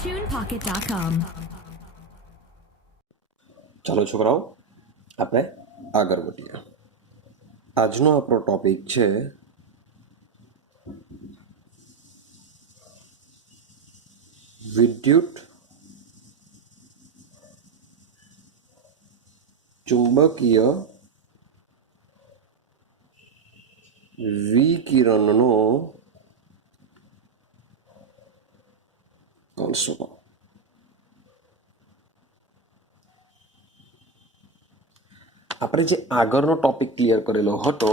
TunePocket.com. ચાલો છોકરાઓ, આપણે આગળ વધીએ. આજનો આપણો ટોપિક છે વિદ્યુત ચુંબકીય વિકિરણનો સ્વભાવ. આપણે જે આગળનો ટોપિક ક્લિયર કરેલો હતો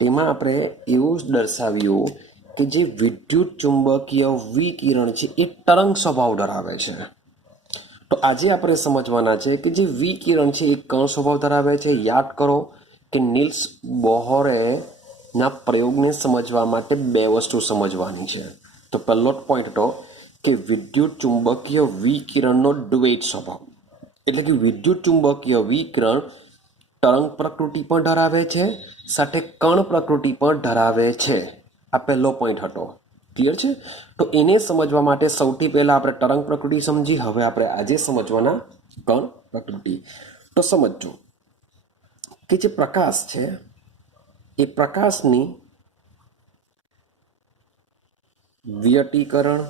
તેમાં આપણે એવું દર્શાવ્યું કે જે વિદ્યુત ચુંબકીય વિકિરણ છે એ તરંગ સ્વભાવ ધરાવે છે. તો આજે આપણે સમજવાના છે કે જે વિકિરણ છે એ કણ સ્વભાવ ધરાવે છે. યાદ કરો કે નિલ્સ બોહરે ના પ્રયોગને સમજવા માટે બે વસ્તુ સમજવાની છે. તો પહેલો જ પોઈન્ટ હતો કે વિદ્યુત ચુંબકીય વિકિરણનો દ્વૈત સ્વભાવ, એટલે કે વિદ્યુત ચુંબકીય વિકિરણ તરંગ પ્રકૃતિ પણ ધરાવે છે, સાથે કણ પ્રકૃતિ પણ ધરાવે છે. આ પહેલો પોઈન્ટ હતો. ક્લિયર છે? તો એને સમજવા માટે સૌથી પહેલા આપણે તરંગ પ્રકૃતિ સમજી. હવે આપણે આજે સમજવાના કણ પ્રકૃતિ. તો સમજો કે જે પ્રકાશ છે એ પ્રકાશની વ્યતિકરણ,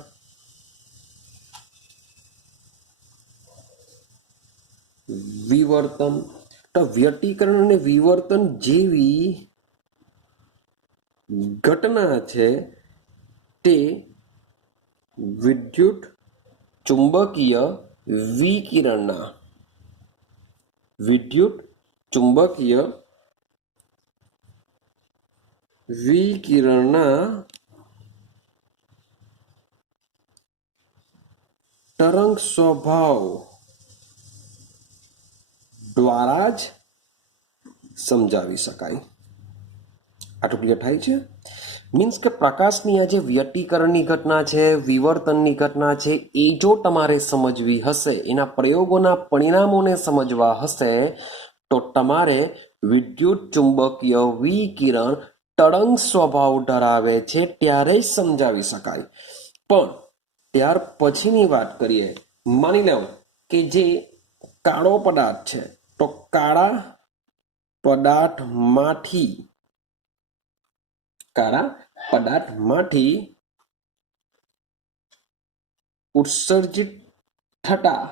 વિવર્તન. તો વ્યતિકરણ અને વિવર્તન જેવી ઘટના છે તે વિદ્યુત ચુંબકીય વિકિરણના તરંગ સ્વભાવ દ્વારા જ સમજાવી શકાય. આટલું ક્લિયર થાય છે? મીન્સ કે પ્રકાશની આ જે વ્યતિકરણની ઘટના છે, વિવર્તનની ઘટના છે, એ જો તમારે સમજવી હશે, એના પ્રયોગોના પરિણામોને સમજવા હશે, તો તમારે વિદ્યુત ચુંબકીય વિકિરણ તરંગ સ્વભાવ ધરાવે છે ત્યારે જ સમજાવી શકાય. પણ ત્યાર પછીની વાત કરીએ, માની લો કે જે કાળો પદાર્થ છે, તો કાળા પદાર્થમાંથી ઉત્સર્જિત થતા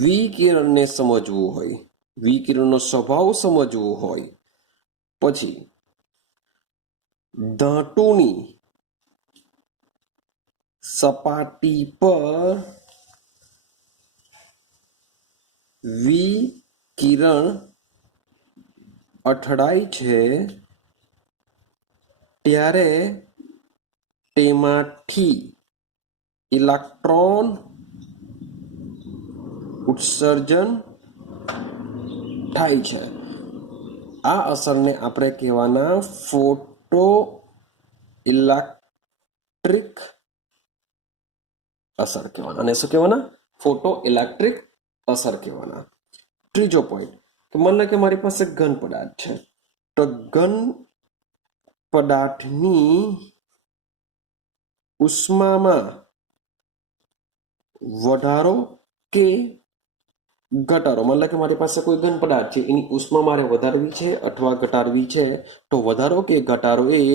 વિકિરણને સમજવું હોય, વિકિરણનો સ્વભાવ સમજવો હોય, પછી ધાતુની સપાટી પર વિકિરણ અથડાય છે ત્યારે તેમાંથી ઇલેક્ટ્રોન ઉત્સર્જન થાય છે. આ અસરને આપણે કહેવાના ફોટો ઇલેક્ટ્રિક અસર કહેવાના. અને શું કહેવાના? ફોટો ઇલેક્ટ્રિક અસર કહેવાના. ત્રીજો પોઈન્ટ કે માનો કે મારી પાસે ઘન પદાર્થ છે, તો ઘન પદાર્થની ઉષ્મામાં વધારો કે ઘટાડો, મતલબ કે મારી પાસે કોઈ ઘન પદાર્થ છે, એની ઉષ્મા મારે વધારવી છે અથવા ઘટાડવી છે, તો વધારો કે ઘટાડો એ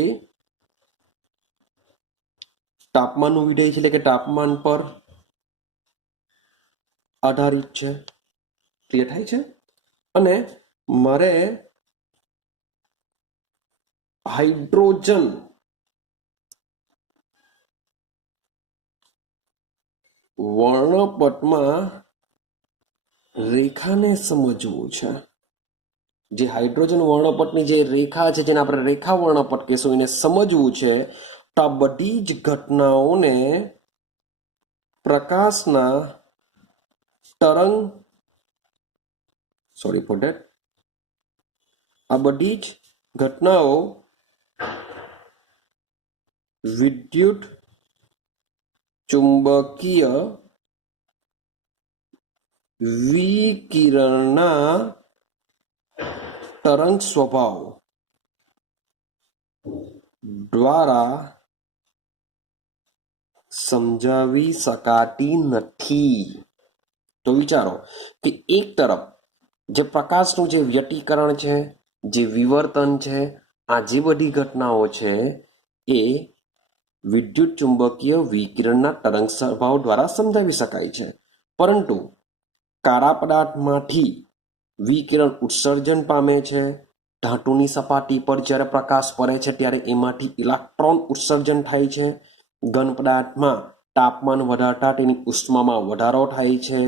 તાપમાનનું વિધેય છે, એટલે કે તાપમાન પર આધારિત છે. ક્લિયર થાય છે? અને મારે હાઇડ્રોજન વર્ણપટમાં રેખાને સમજવું છે. જે હાઇડ્રોજન વર્ણપટની જે રેખા છે, જેને આપણે રેખા વર્ણપટ કહેશું, એને સમજવું છે. તો આ બધી જ ઘટનાઓને પ્રકાશના તરંગ આ બધી જ ઘટનાઓ વિદ્યુત ચુંબકીય વિકિરણના તરંગ સ્વભાવ દ્વારા સમજાવી શકાતી નથી. તો વિચારો કે એક તરફ જે પ્રકાશનું જે વ્યતિકરણ છે, જે વિવર્તન છે, આ જે બધી ઘટનાઓ છે એ વિદ્યુત ચુંબકીય વિકિરણના તરંગ સ્વભાવ દ્વારા સમજાવી શકાય છે. પરંતુ કાળા પદાર્થમાંથી વિકિરણ ઉત્સર્જન પામે છે. ધાતુની સપાટી પર જ્યારે પ્રકાશ પડે છે ત્યારે એમાંથી ઇલેક્ટ્રોન ઉત્સર્જન થાય છે. ઘન પદાર્થમાં તાપમાન વધારતા તેની ઉષ્મામાં વધારો થાય છે,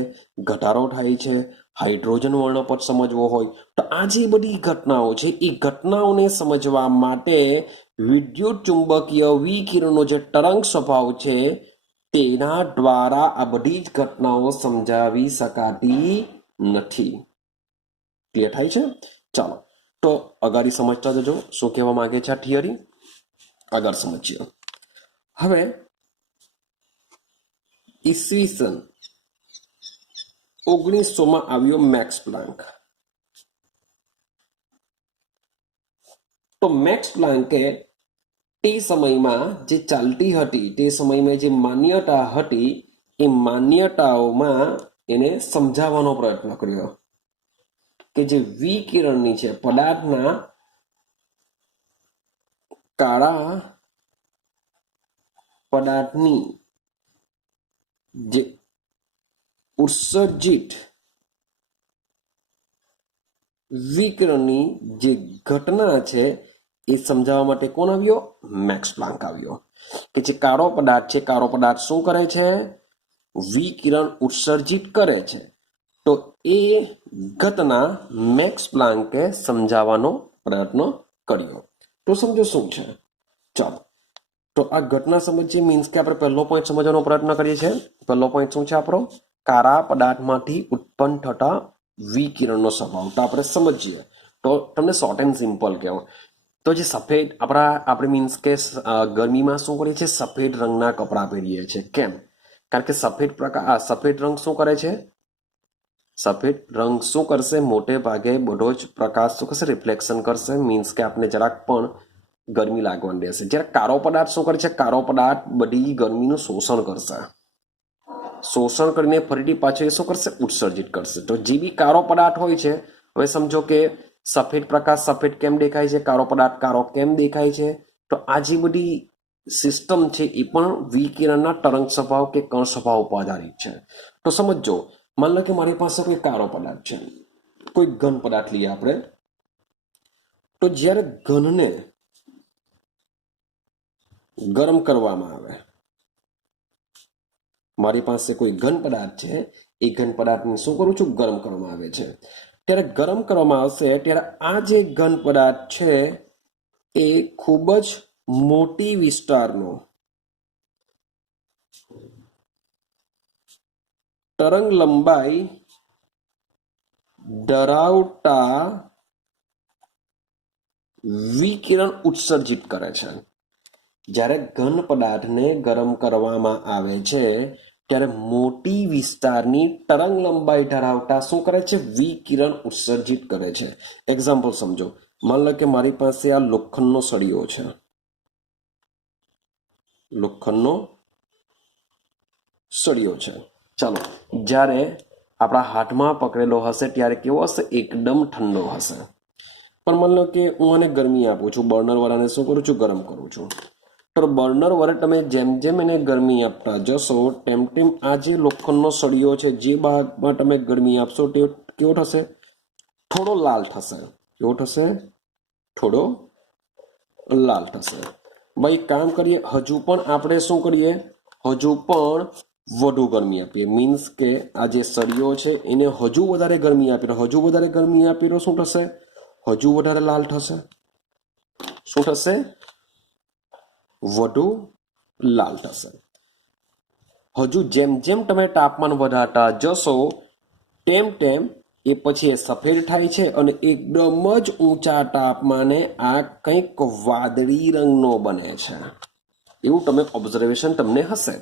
ઘટાડો થાય છે. હાઇડ્રોજન વર્ણપટ સમજવો હોય તો આ જે બધી ઘટનાઓ છે એ ઘટનાઓને સમજવા માટે વિદ્યુત ચુંબકીય વિકિરણનો જે તરંગ સ્વભાવ છે તેના દ્વારા આ બધી જ ઘટનાઓ સમજાવી શકાતી નથી. ક્લિયર થાય છે? ચાલો તો અગાડી સમજતા જજો શું કહેવા માંગે છે આ થિયરી. આગળ સમજીએ. હવે ઈસવીસન 1900 આવ્યો મેક્સ પ્લાન્ક. તો મેક્સ પ્લાન્કે તે સમયમાં જે ચાલતી હતી, તે સમયમાં જે માન્યતા હતી એ માન્યતાઓમાં એને સમજાવવાનો પ્રયત્ન કર્યો કે જે વિકિરણની છે પદાર્થના કાળા પદાર્થની જે ઉત્સર્જિત વિકિરણની જે ઘટના છે એ સમજાવવા માટે કોણ આવ્યો? મેક્સ પ્લાન્ક આવ્યો. કે જે કાળો પદાર્થ છે, કાળો પદાર્થ શું કરે છે? વિકિરણ ઉત્સર્જિત કરે છે. તો એ ઘટના મેક્સ પ્લાન્કે સમજાવવાનો પ્રયત્ન કર્યો. તો સમજો શું છે. ચાલો તો આ ઘટના સમજીએ. મીન્સ કે આપણે પહેલો પોઈન્ટ સમજવાનો પ્રયત્ન કરીએ છીએ. પહેલો પોઈન્ટ શું છે આપણો? કાળા પદાર્થમાંથી ઉત્પન્ન થતા વિકિરણનો સ્વભાવ. તો આપણે સમજીએ તો તમને શોર્ટ એન્ડ સિમ્પલ કહેવું તો જે સફેદ આપણે મીન્સ કે ગરમીમાં શું કરીએ છીએ? સફેદ રંગના કપડાં પહેરીએ છીએ. કેમ? કારણ કે સફેદ રંગ શું કરે છે? સફેદ રંગ શું કરશે? મોટે ભાગે બધો જ પ્રકાશ શું કરશે? રિફ્લેક્શન કરશે. મીન્સ કે આપણે જરાક પણ ગરમી લાગવાની રહેશે. જ્યારે કાળો પદાર્થ શું કરે છે? કાળો પદાર્થ બધી ગરમીનું શોષણ કરશે. શોષણ કરીને ફરીથી પાછો એ શું કરશે? ઉત્સર્જિત કરશે. તો જે બી કાળો પદાર્થ હોય છે, હવે સમજો કે સફેદ પ્રકાશ સફેદ કેમ દેખાય છે? કાળો પદાર્થ કાળો કેમ દેખાય છે? તો આ જે બધી સિસ્ટમ છે એ પણ વિકિરણના તરંગ સ્વભાવ કે કણ સ્વભાવ ઉપર આધારિત છે. તો સમજો, માન લો કે મારી પાસે કોઈ કાળો પદાર્થ છે, કોઈ ઘન પદાર્થ લઈએ આપણે. તો જ્યારે ઘનને ગરમ કરવામાં આવે, મારી પાસે કોઈ ઘન પદાર્થ છે, એ ઘન પદાર્થને શું કરું છું? ગરમ કરવામાં આવે છે. ત્યારે ગરમ કરવામાં આવશે ત્યારે આ જે ઘન પદાર્થ છે એ ખૂબ જ મોટી વિસ્તારનો તરંગ લંબાઈ ધરાવતા વિકિરણ ઉત્સર્જિત કરે છે. જ્યારે ઘન પદાર્થને ગરમ કરવામાં આવે છે ત્યારે મોટી વિસ્તારની તરંગ લંબાઈ ધરાવતા શું કરે છે? વિકિરણ ઉત્સર્જિત કરે છે. એક્ઝામ્પલ સમજો. માન લો કે મારી પાસે આ લોખંડનો સળિયો છે. લોખંડનો સળિયો છે. ચાલો, જ્યારે આપણા હાથમાં પકડેલો હશે ત્યારે કેવો હશે? એકદમ ઠંડો હશે. પણ માન લો કે હું આને ગરમી આપું છું, બર્નર વાળાને શું કરું છું? ગરમ કરું છું. તો બર્નર વડે તમે જેમ જેમ એને ગરમી આપતા જશો તેમ તેમ આ જે લોખંડનો સળિયો છે, જે ભાગમાં તમે ગરમી આપશો તે કેવો થશે? થોડો લાલ થશે. કેવો થશે? થોડો લાલ થશે. ભાઈ કામ કરીએ, હજુ પણ આપણે શું કરીએ? હજુ પણ વધુ ગરમી આપીએ. મીન્સ કે આ જે સળિયો છે એને હજુ વધારે ગરમી આપી તો હજુ વધારે ગરમી આપી તો શું થશે? હજુ વધારે લાલ થશે. શું થશે? વધુ લાલ થશે. હજુ જેમ જેમ તમે તાપમાન વધારતા જશો તેમ તેમ એ પછી એ સફેદ થાય છે અને એકદમ જ ઊંચા તાપમાને આ કંઈક વાદળી રંગનો બને છે. એવું તમે ઓબ્ઝર્વેશન તમને હશે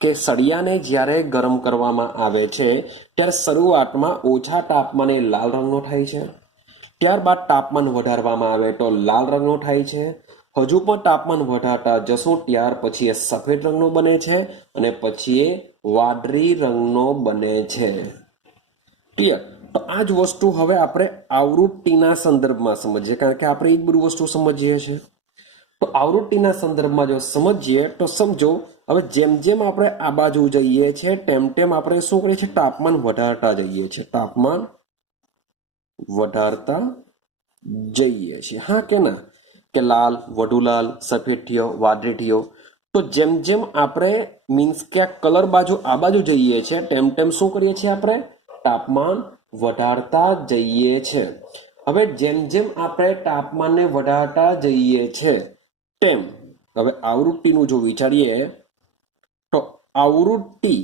કે સળિયાને જ્યારે ગરમ કરવામાં આવે છે ત્યારે શરૂઆતમાં ઓછા તાપમાને લાલ રંગનો થાય છે. ત્યારબાદ તાપમાન વધારવામાં આવે તો લાલ રંગનો થાય છે. હજુ પણ તાપમાન વધારતા જશો ત્યાર પછી એ સફેદ રંગનો બને છે અને પછી એ વાદળી રંગનો બને છે. ક્લિયર? તો આ જ વસ્તુ હવે આપણે આવૃત્તિના સંદર્ભમાં સમજીએ, કારણ કે આપણે એ જ બધું વસ્તુ સમજીએ છીએ. તો આવૃત્તિના સંદર્ભમાં જો સમજીએ તો સમજો, હવે જેમ જેમ આપણે આ બાજુ જઈએ છીએ તેમ તેમ આપણે શું કરીએ છીએ? તાપમાન વધારતા જઈએ છીએ. તાપમાન વધારતા જઈએ છીએ. હા કે ના? કે લાલ, વધુ લાલ, સફેદ થયો, વાદળી થયો. તો જેમ જેમ આપણે મીન્સ કે આ કલર બાજુ આ બાજુ જઈએ છીએ તેમ તેમ શું કરીએ છીએ? આપણે તાપમાન વધારતા જઈએ છીએ. હવે જેમ જેમ આપણે તાપમાનને વધારતા જઈએ છીએ તેમ હવે આવૃત્તિનું જો વિચારીએ તો આવૃત્તિ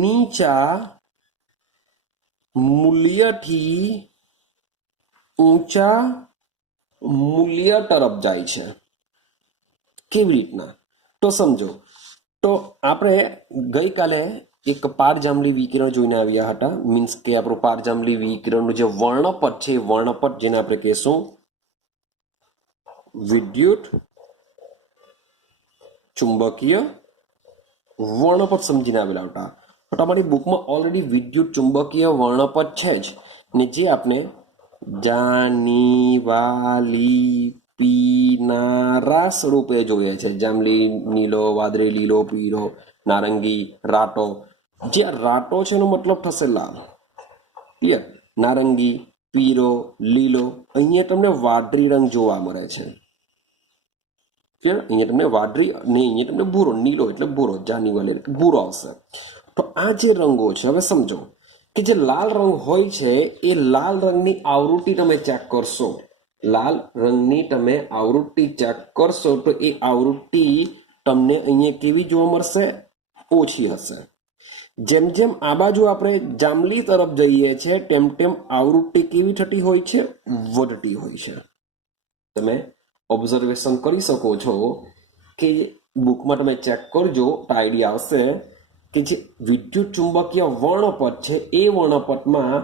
નીચા મૂલ્યથી ઊંચા મૂલ્ય તરફ જાય છે. કેવી રીતના? તો સમજો, તો આપણે ગઈકાલે એક પારજાંબલી વિકિરણ જોઈને આવ્યા હતા. મીન્સ કે આપણું પારજાંબલી વિકિરણનું જે વર્ણપટ છે એ વર્ણપટ જેને આપણે કહેશું વિદ્યુત ચુંબકીય વર્ણપટ સમજીને આવેલા હતા. તો તમારી બુકમાં ઓલરેડી વિદ્યુત ચુંબકીય વર્ણપટ છે જ, ને જે આપણે જાનીવાલી પીનારા સ્વરૂપે જોઈએ છે. જાંબલી નીલો, વાદળી લીલો, પીળો, નારંગી, રાતો. જે રાતો છે એનો મતલબ થશે લાલ. ક્લિયર? નારંગી, પીળો, લીલો, અહીંયા તમને વાદળી રંગ જોવા મળે છે. ક્લિયર? અહીંયા તમને વાદળી ને અહીંયા તમને ભૂરો, નીલો એટલે ભૂરો, જાનીવાલી એટલે ભૂરો આવશે. તો આ જે રંગો છે, હવે સમજો કે જે લાલ રંગ હોય છે એ લાલ રંગની આવૃત્તિ તમે ચેક કરશો. લાલ રંગની તમે આવૃત્તિ ચેક કરશો તો એ આવૃત્તિ તમને અહીંયા કેવી જોવા મળશે? ઓછી હશે. જેમ જેમ આ બાજુ આપણે જાંબલી તરફ જઈએ છીએ તેમ તેમ આવૃત્તિ કેવી થતી હોય છે? વધતી હોય છે. તમે ઓબ્ઝર્વેશન કરી શકો છો કે બુકમાં તમે ચેક કરજો તો આઈડિયા આવશે કે જે વિદ્યુત ચુંબકીય વર્ણપટ છે એ વર્ણપટમાં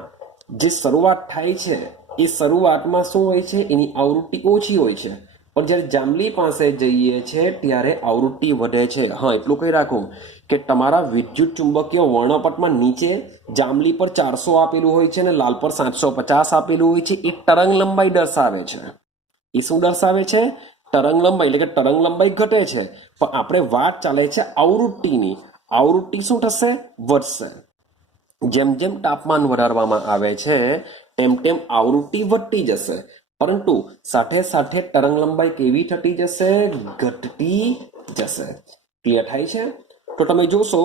જે શરૂઆત થાય છે એ શરૂઆતમાં શું હોય છે? એની આવૃત્તિ ઓછી હોય છે. પણ જ્યારે જાંબલી પાસે જઈએ છીએ ત્યારે આવૃત્તિ વધે છે. હા, એટલું કહી રાખું કે તમારા વિદ્યુત ચુંબકીય વર્ણપટમાં નીચે જાંબલી પર 400 આપેલું હોય છે અને લાલ પર 750 આપેલું હોય છે. એ તરંગ લંબાઈ દર્શાવે છે. એ શું દર્શાવે છે? તરંગ લંબાઈ. એટલે કે તરંગ લંબાઈ ઘટે છે, પણ આપણે વાત ચાલે છે આવૃત્તિની. આવૃત્તિ શું થશે? વધશે. જેમ જેમ તાપમાન વધારવામાં આવે છે તેમ તેમ આવૃત્તિ વધતી જશે, પરંતુ સાથે સાથે તરંગ લંબાઈ કેવી થતી જશે? ઘટતી જશે. ક્લિયર થાય છે? તો તમે જોશો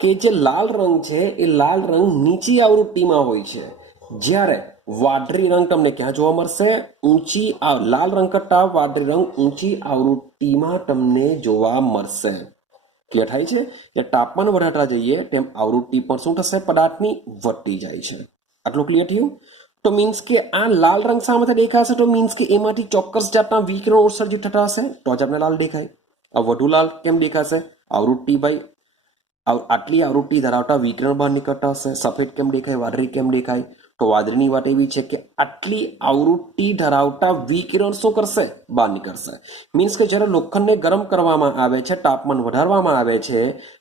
કે જે લાલ રંગ છે એ લાલ રંગ નીચી આવૃત્તિમાં હોય છે, જ્યારે વાદળી રંગ તમને ક્યાં જોવા મળશે? ઊંચી. લાલ રંગ કરતા વાદળી રંગ ઊંચી આવૃત્તિમાં તમને જોવા મળશે. ક્લિયર થાય છે? એટલે તાપમાન વધારતા જઈએ તેમ આવૃત્તિ પણ શું થશે? પદાર્થની વધતી જાય છે. આટલું ક્લિયર થયું? તો મીન્સ કે આ લાલ રંગ સામે દેખાશે તો મીન્સ કે એમાંથી ચોક્કસ જાતના વિકિરણો ઉત્સર્જિત થતા હશે તો જ આપણે લાલ દેખાય. આ વધુ લાલ કેમ દેખાશે? આવૃત્તિ ભાઈ આટલી આવૃત્તિ ધરાવતા વિકિરણ બહાર નીકળતા હશે. સફેદ કેમ દેખાય? વાદળી કેમ દેખાય? તો વાદળીની વાત એવી છે કે આટલી આવૃત્તિ ધરાવતા વિકિરણ શું કરશે? બહાર નીકળશે. મીન્સ કે જ્યારે લોખંડને ગરમ કરવામાં આવે છે, તાપમાન વધારવામાં આવે છે,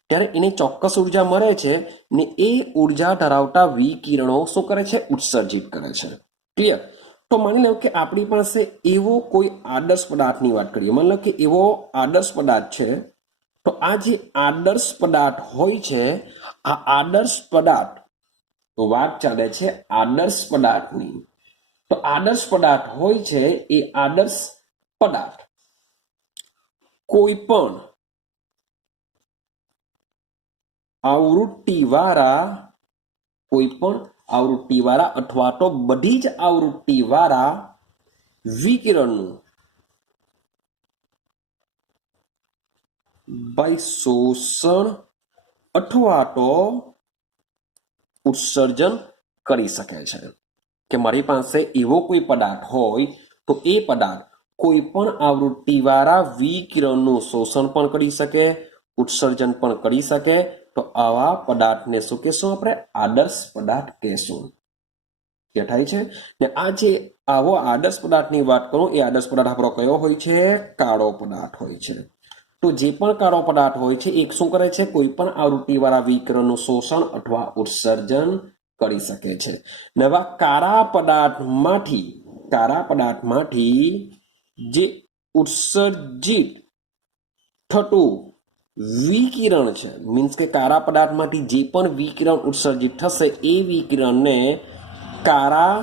ત્યારે એને ચોક્કસ ઉર્જા મળે છે ને એ ઉર્જા ધરાવતા વિકિરણો શું કરે છે? ઉત્સર્જિત કરે છે. ક્લિયર? તો માની લો કે આપણી પાસે એવો કોઈ આદર્શ પદાર્થની વાત કરીએ. માની લો કે એવો આદર્શ પદાર્થ છે. તો આ જે આદર્શ પદાર્થ હોય છે, આ આદર્શ પદાર્થ વાત ચાલે છે આદર્શ પદાર્થની. તો આદર્શ પદાર્થ હોય છે એ આદર્શ પદાર્થ કોઈ પણ આવૃત્તિવાળા અથવા તો બધી જ આવૃત્તિવાળા વિકિરણનું ભાઈ શોષણ અથવા તો ઉત્સર્જન કરી શકે છે. કે મારી પાસે એવો કોઈ પદાર્થ હોય તો એ પદાર્થ કોઈ પણ આવૃત્તિવાળા વિકિરણનું શોષણ પણ કરી શકે, ઉત્સર્જન પણ કરી શકે. તો આવા પદાર્થને શું કહેશું? આપણે આદર્શ પદાર્થ કહેશું. એ થાય છે ને આ જે આવો આદર્શ પદાર્થની વાત કરું એ આદર્શ પદાર્થ આપણો કયો હોય છે? કાળો પદાર્થ હોય છે. તો જે પણ કાળો પદાર્થ હોય છે એક શું કરે છે? કોઈ પણ આવૃત્તિવાળા વિકિરણનું શોષણ અથવા ઉત્સર્જન કરી શકે છે. નવા કાળા પદાર્થમાંથી જે ઉત્સર્જિત થતું વિકિરણ છે, મીન્સ કે કાળા પદાર્થમાંથી જે પણ વિકિરણ ઉત્સર્જિત થશે એ વિકિરણને કાળા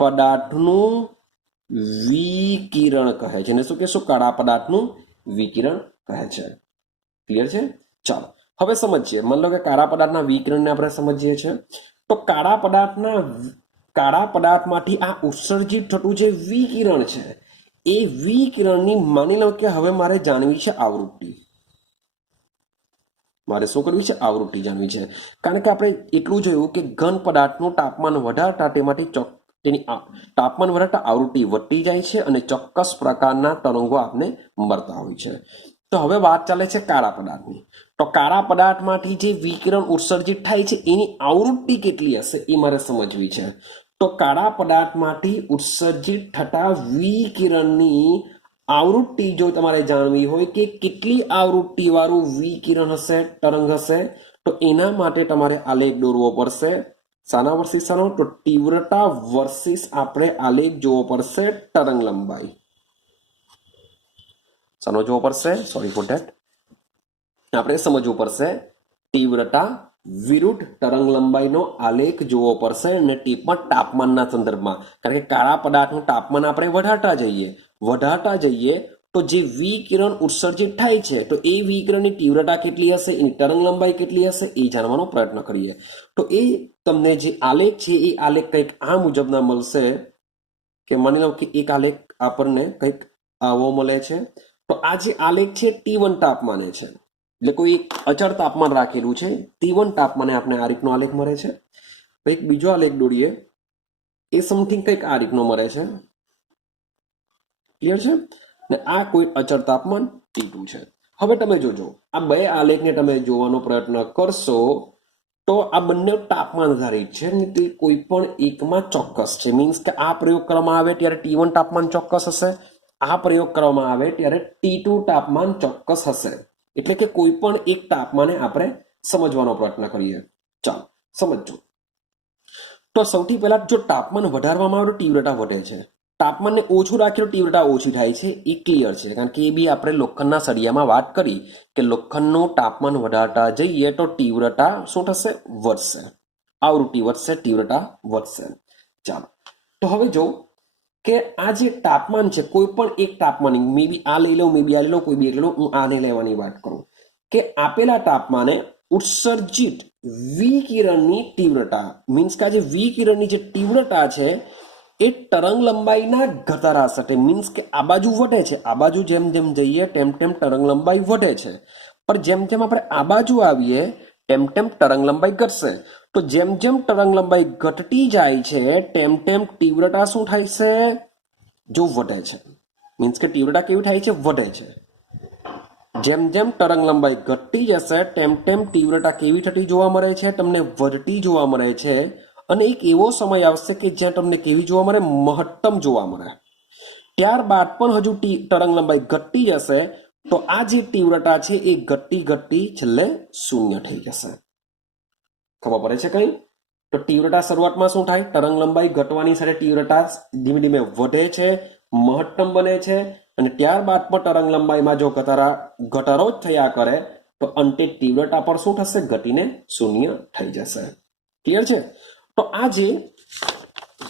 પદાર્થનું વિકિરણ કહે છે. અને શું કહેશું? કાળા પદાર્થનું વિકિરણ કહે છે. ક્લિયર છે? ચાલો હવે સમજીએ. માની લો કે કાળા પદાર્થના વિકિરણને આપણે સમજીએ છીએ. તો કાળા પદાર્થમાંથી આ ઉત્સર્જિત થતું જે વિકિરણ છે એ વિકિરણની માની લો કે હવે મારે જાણવી છે આવૃત્તિ. મારે શું કરવી છે? આવૃત્તિ જાણવી છે. કારણ કે આપણે એટલું જોયું કે ઘન પદાર્થનું તાપમાન વધારતા તેમાંથી તેની તાપમાન વધારતા આવૃત્તિ વધતી જાય છે અને ચોક્કસ પ્રકારના તરંગો આપને મળતા હોય છે. તો હવે વાત ચાલે છે કાળા પદાર્થની. તો કાળા પદાર્થમાંથી જે વિકિરણ ઉત્સર્જિત થાય છે એની આવૃત્તિ કેટલી હશે એ મારે સમજવી છે. તો કાળા પદાર્થમાંથી ઉત્સર્જિત થતા વિકિરણની આવૃત્તિ જો તમારે જાણવી હોય કે કેટલી આવૃત્તિ વાળું વિકિરણ હશે, તરંગ હશે, તો એના માટે તમારે આલેખ દોરવો પડશે. શાના વર્સિસ શાનો? તો તીવ્રતા વર્સિસ આપણે આલેખ જોવો પડશે તરંગ લંબાઈ. શાનો જોવો પડશે? Sorry for that. આપણે સમજવું પડશે તીવ્રતા વિરુદ્ધ તરંગ લંબાઈનો આલેખ જોવો પડશે અને તે પણ તાપમાનના સંદર્ભમાં. કારણ કે કાળા પદાર્થનું તાપમાન આપણે વધારતા જઈએ તો જે વિકિરણ ઉત્સર્જિત થાય છે તો એ વિકિરણની તીવ્રતા કેટલી હશે, એની તરંગ લંબાઈ કેટલી હશે એ જાણવાનો પ્રયત્ન કરીએ. તો એ તમને જે આલેખ છે એ આલેખ કંઈક આ મુજબના મળશે કે માની લો કે એક આલેખ આપણને કંઈક આવો મળે છે. તો આ જે આલેખ છે T1 તાપમાને છે, એટલે કોઈ એક અચળ તાપમાન રાખેલું છે. T1 તાપમાને આપણે આ રીતનો આલેખ મળે છે. એક બીજો આલેખ દોરીએ, એ સમથિંગ કંઈક આ રીતનો મળે છે. ક્લિયર છે? ને આ કોઈ અચળ તાપમાન T2 છે. હવે તમે જોજો આ બે આલેખને તમે જોવાનો પ્રયત્ન કરશો તો આ બંને તાપમાન આધારિત છે ને તે કોઈ પણ એકમાં ચોક્કસ છે. મીન્સ કે આ પ્રયોગ કરવામાં આવે ત્યારે T1 તાપમાન ચોક્કસ હશે, આ પ્રયોગ કરવામાં આવે ત્યારે T2 તાપમાન ચોક્કસ હશે. એટલે કે કોઈ પણ એક તાપમાને આપણે સમજવાનો પ્રયત્ન કરીએ. ચાલો સમજો. તો સૌથી પહેલા જો તાપમાન વધારવામાં આવે તો તીવ્રતા વધે છે, તાપમાનને ઓછું રાખીએ તો તીવ્રતા ઓછી થાય છે. એ ક્લિયર છે, કારણ કે એ બી આપણે લોખંડના સળિયામાં વાત કરી કે લોખંડનું તાપમાન વધારતા જઈએ તો તીવ્રતા શું થશે? વધશે. આવૃત્તિ વધશે, તીવ્રતા વધશે. ચાલો તો હવે જો કે આ જે તાપમાન છે કોઈ પણ એક તાપમાન, મે બી આ લઈ લઉં, મે બી આ લઈ લઉં, કોઈ બી લઈ લઉં, હું આને લેવાની વાત કરું કે આપેલા તાપમાને ઉત્સર્જિત વિકિરણની તીવ્રતા, મીન્સ કે આ જે વિકિરણની જે તીવ્રતા છે એ તરંગ લંબાઈના ઘટાડા સાથે, મીન્સ કે આ બાજુ વધે છે, આ બાજુ જેમ જેમ જઈએ તેમ તેમ તરંગ લંબાઈ વધે છે, પણ જેમ જેમ આપણે આ બાજુ આવીએ તેમ તેમ તરંગ લંબાઈ ઘટશે. તો જેમ જેમ તરંગ લંબાઈ ઘટતી જાય છે તેમ તેમ તીવ્રતા શું થાય છે? જો વધે છે. મીન્સ કે તીવ્રતા કેવી થાય છે? વધે છે. જેમ જેમ તરંગ લંબાઈ ઘટતી જશે તેમ તેમ તીવ્રતા કેવી થતી જોવા મળે છે? તમને વધતી જોવા મળે છે. અને એક એવો સમય આવશે કે જ્યાં તમને કેવી જોવા મળે? મહત્તમ જોવા મળે. ત્યારબાદ પણ હજુ તરંગ લંબાઈ ઘટતી જશે તો આ જે તીવ્રતા છે એ ઘટતી છેલ્લે શૂન્ય થઈ જશે. ખબર પડે છે કઈ? તો તીવ્રતા શરૂઆતમાં શું થાય? તરંગ લંબાઈ ઘટવાની સાથે તીવ્રતા ધીમે ધીમે વધે છે, મહત્તમ બને છે, અને ત્યારબાદ પણ તરંગ લંબાઈમાં જો ઘટાડો જ થયા કરે તો અંતે તીવ્રતા પર શું થશે? ઘટીને શૂન્ય થઈ જશે. ક્લિયર છે? તો આ જે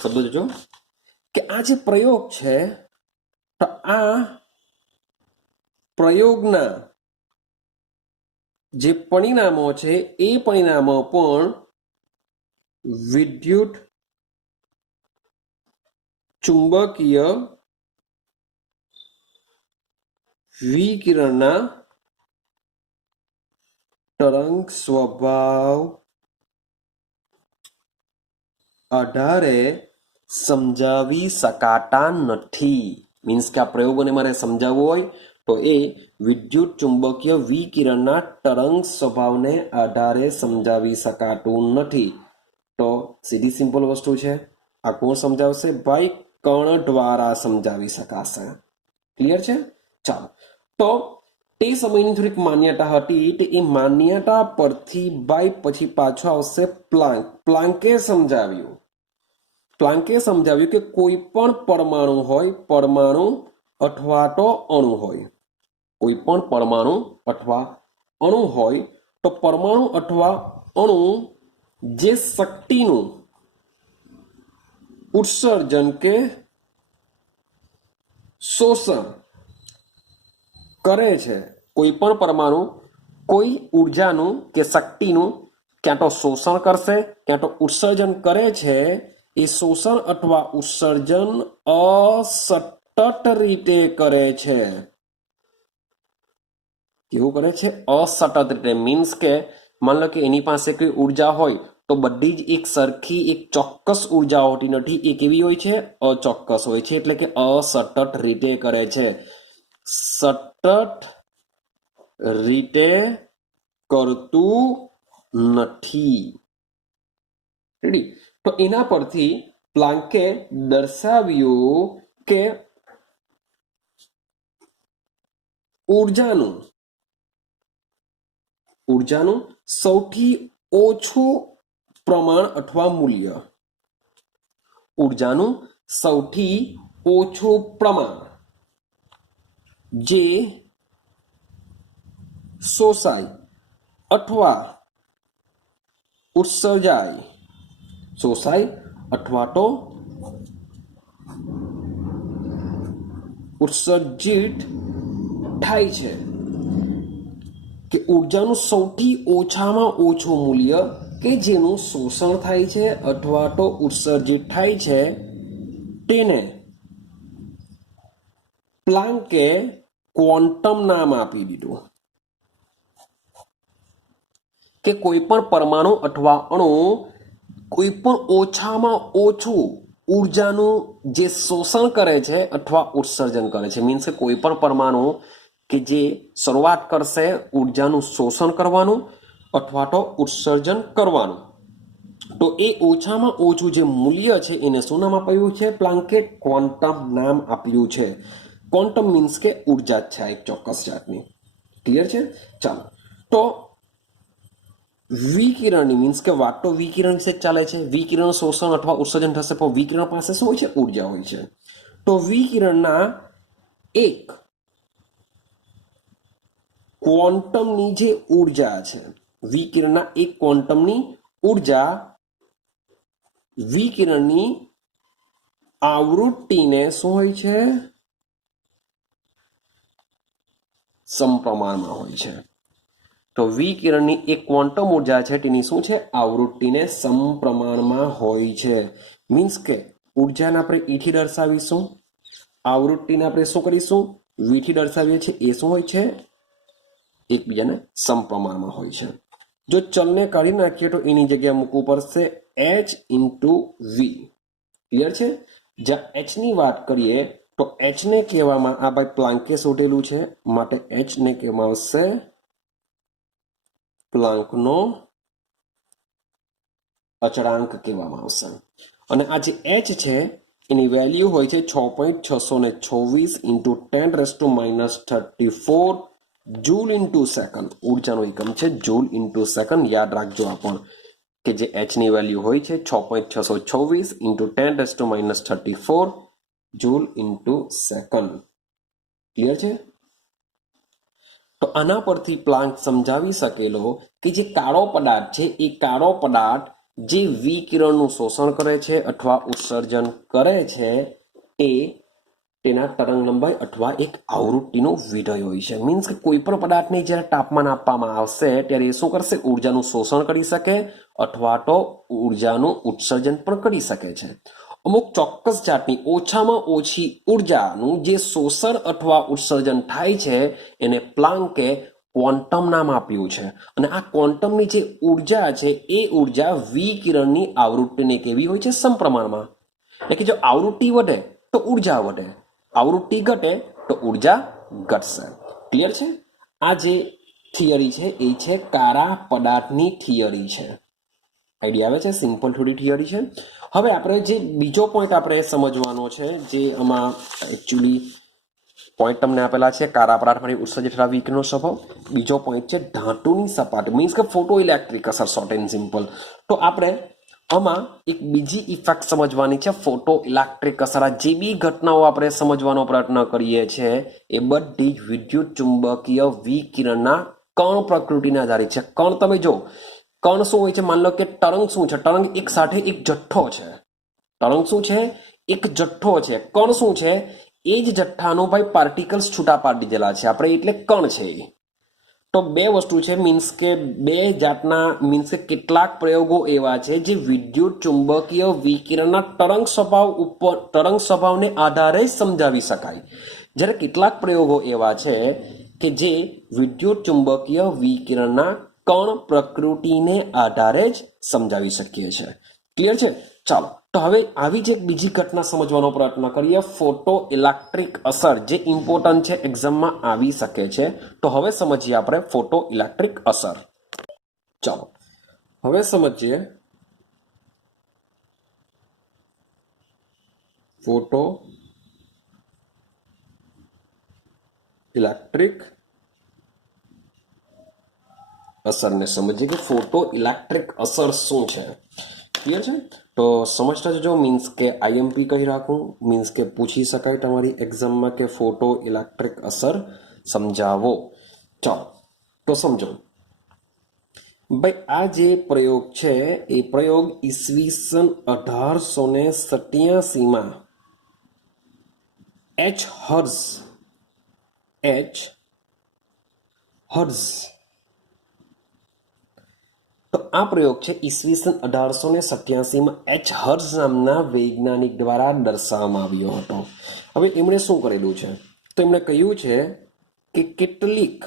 શબ્દ જોજો કે આ જે પ્રયોગ છે તો આ પ્રયોગના જે પરિણામો છે એ પરિણામો પણ વિદ્યુત ચુંબકીય વિકિરણના તરંગ સ્વભાવ આધારે સમજાવી શકાતા નથી. મીન્સ કે આ પ્રયોગોને મારે સમજાવવો હોય તો એ વિદ્યુત ચુંબકીય વિકિરણના તરંગ સ્વભાવને આધારે સમજાવી શકાતું નથી. તો સીધી સિમ્પલ વસ્તુ છે, આ કોણ સમજાવશે? ભાઈ કણ દ્વારા સમજાવી શકાશે. ક્લિયર છે? ચાલો, તો તે સમયની થોડીક માન્યતા હતી, તે એ માન્યતા પરથી ભાઈ પછી પાછો આવશે પ્લાન્ક. પ્લાન્કે સમજાવ્યું કે કોઈ પણ પરમાણુ હોય, પરમાણુ અથવા તો અણુ હોય, કોઈ પણ પરમાણુ અથવા અણુ હોય તો પરમાણુ અથવા અણુ જે શક્તિનું ઉત્સર્જન કે શોષણ કરે છે, કોઈ પણ પરમાણુ કોઈ ઉર્જાનું કે શક્તિનું ક્યાં તો શોષણ કરશે ક્યાં તો ઉત્સર્જન કરે છે, એ શોષણ અથવા ઉત્સર્જન અસતત રીતે કરે છે. કેવું કરે છે? અસતત રીતે. મીન્સ કે માન લો કે એની પાસે કોઈ ઉર્જા હોય તો બધી જ એક સરખી એક ચોક્કસ ઉર્જા હોતી નથી, એ કેવી હોય છે? અચોક્કસ હોય છે. એટલે કે અસતત રીતે કરે છે. સતત રીતે કરતું નથી. રેડી? તો એના પરથી પ્લાન્કે દર્શાવ્યું કે ઉર્જાનું સૌથી ઓછું પ્રમાણ અથવા મૂલ્ય, ઉર્જાનું સૌથી ઓછું પ્રમાણ જે શોષાય અથવા ઉત્સર્જાય, શોષાય અથવા તો ઉત્સર્જિત થાય છે, કે ઉર્જાનું સૌથી ઓછામાં ઓછું મૂલ્ય કે જેનું શોષણ થાય છે અથવા તો ઉત્સર્જિત થાય છે, તેને પ્લાન્કે ક્વોન્ટમ નામ આપી દીધું. કે કોઈ પણ પરમાણુ અથવા અણુ કોઈ પણ ઓછામાં ઓછું ઉર્જાનું જે શોષણ કરે છે અથવા ઉત્સર્જન કરે છે. મીન્સ કે કોઈ પણ પરમાણુ કે જે શરૂઆત કરશે ઉર્જાનું શોષણ કરવાનું અથવા તો ઉત્સર્જન કરવાનું, તો એ ઓછામાં ઓછું જે મૂલ્ય છે એને શું નામ આપ્યું છે? પ્લાન્કે ક્વોન્ટમ નામ આપ્યું છે. ક્વોન્ટમ મીન્સ કે ઉર્જા છે એક ચોક્કસ જાતની. ક્લિયર છે? ચાલો, તો વિકિરણની મીન્સ કે વાત તો વિકિરણ છે ચાલે છે. વિકિરણ શોષણ અથવા ઉત્સર્જન થશે, પણ વિકિરણ પાસે શું હોય છે? ઉર્જા હોય છે. તો વિકિરણના એક ક્વોન્ટમની જે ઉર્જા છે, વિકિરણના એક ક્વોન્ટમની ઉર્જા વિકિરણની આવૃત્તિને શું હોય છે? સમપ્રમાણમાં હોય છે. તો વિકિરણની એક ક્વોન્ટમ ઉર્જા છે તેની શું છે? આવૃત્તિને સમપ્રમાણમાં હોય છે. મીન્સ કે ઉર્જાને આપણે ઈથી દર્શાવીશું, આવૃત્તિને આપણે શું કરીશું? વીથી દર્શાવીએ છીએ. એ શું હોય છે? એકબીજાને સમપ્રમાણમાં હોય છે. જો ચલને કાઢી નાખીએ તો એની જગ્યાએ મૂકવું પડશે h ઇન્ટુ વી. ક્લિયર છે? જ્યાં h ની વાત કરીએ તો h ને કહેવામાં, આ ભાઈ પ્લાન્કે શોધેલું છે માટે h ને કહેવામાં આવશે પ્લાન્કનો અચળાંક કહેવામાં આવશે. અને આ જે h છે એની વેલ્યુ હોય છે 6.626 ઇન્ટુ 10⁻34 જૂલ ઇન્ટુ સેકન્ડ. ઉર્જાનો એકમ છે જૂલ ઇન્ટુ સેકન્ડ. યાદ રાખજો આ પણ, કે જે h ની વેલ્યુ હોય છે 6.626 into 10⁻34 joule into second. Clear છે? તો આના પરથી પ્લાન્ક સમજાવી શકેલો કે જે કાળો પદાર્થ છે એ કાળો પદાર્થ જે વિકિરણનું શોષણ કરે છે અથવા ઉત્સર્જન કરે છે એ તેના તરંગ લંબાઈ અથવા એક આવૃત્તિનો વિધેય હોય છે. મીન્સ કે કોઈ પણ પદાર્થને જ્યારે તાપમાન આપવામાં આવશે ત્યારે એ શું કરશે? ઉર્જાનું શોષણ કરી શકે અથવા તો ઉર્જાનું ઉત્સર્જન પણ કરી શકે છે. અમુક ચોક્કસ જાતની ઓછામાં ઓછી ઉર્જાનું જે શોષણ અથવા ઉત્સર્જન થાય છે એને પ્લાન્કે ક્વોન્ટમ નામ આપ્યું છે. અને આ ક્વોન્ટમની જે ઉર્જા છે એ ઉર્જા વિકિરણની આવૃત્તિને કેવી હોય છે? સમપ્રમાણમાં. એટલે કે જો આવૃત્તિ વધે તો ઉર્જા વધે, આવૃત્તિ ઘટે તો ઉર્જા ઘટશે. ક્લિયર છે? આ જે થિયરી છે એ છે કાળા પદાર્થની થિયરી છે. આઈડિયા આવે છે? સિમ્પલ થોડી થિયરી છે. હવે આપણે જે બીજો પોઈન્ટ આપણે સમજવાનો છે, જે આમાં એકચ્યુઅલી પોઈન્ટ તમને આપેલા છે, કારા પદાર્થમાંથી ઉત્સર્જિત થતા વિકિરણનો સ્વભાવ. બીજો પોઈન્ટ છે ધાતુની સપાટી, મીન્સ કે ફોટો ઇલેક્ટ્રિક અસર, શોર્ટ એન્ડ સિમ્પલ. તો આપણે આમાં એક બીજી ઇફેક્ટ સમજવાની છે, ફોટો ઇલેક્ટ્રિક અસર. આ જે બી ઘટનાઓ આપણે સમજવાનો પ્રયત્ન કરીએ છીએ એ બધી જ વિદ્યુત ચુંબકીય વિકિરણના કણ પ્રકૃતિને આધારિત છે. કણ તમે જો, કણ શું હોય છે? માન લો કે તરંગ શું છે? તરંગ એક સાથે એક જથ્થો છે. તરંગ શું છે? એક જથ્થો છે. કણ શું છે? એ જ જથ્થાનો ભાઈ પાર્ટિકલ્સ છૂટા પાડી દીધેલા છે આપણે, એટલે કણ છે. તો બે વસ્તુ છે, મીન્સ કે બે જાતના, મીન્સ કે કેટલાક પ્રયોગો એવા છે જે વિદ્યુત ચુંબકીય વિકિરણના તરંગ સ્વભાવને આધારે જ સમજાવી શકાય. જ્યારે કેટલાક પ્રયોગો એવા છે કે જે વિદ્યુત ચુંબકીય વિકિરણના કણ પ્રકૃતિને આધારે જ સમજાવી શકીએ છીએ. ક્લિયર છે? ચાલો, તો હવે આવી જ એક બીજી ઘટના સમજવાનો પ્રયત્ન કરીએ, ફોટો ઇલેક્ટ્રિક અસર, જે ઇમ્પોર્ટન્ટ છે, એક્ઝામમાં આવી શકે છે. તો હવે સમજીએ આપણે ફોટો ઇલેક્ટ્રિક અસર. ચાલો હવે સમજીએ ફોટો ઇલેક્ટ્રિક અસરને, સમજીએ કે ફોટો ઇલેક્ટ્રિક અસર શું છે. ક્લિયર છે? તો સમજતા જજો. મીન્સ કે આઈએમપી કહી રાખું, મીન્સ કે પૂછી શકાય તમારી એક્ઝામમાં કે ફોટો ઇલેક્ટ્રિક અસર સમજાવો. ચાલો તો સમજો ભાઈ, આ જે પ્રયોગ છે એ પ્રયોગ ઈસવીસન 1887માં એચ હર્ઝ, તો આ પ્રયોગ છે ઈસવીસન 1887માં એચ હર્ઝ નામના વૈજ્ઞાનિક દ્વારા દર્શાવવામાં આવ્યો હતો. હવે એમણે શું કરેલું છે? તો એમણે કહ્યું છે કે કેટલીક,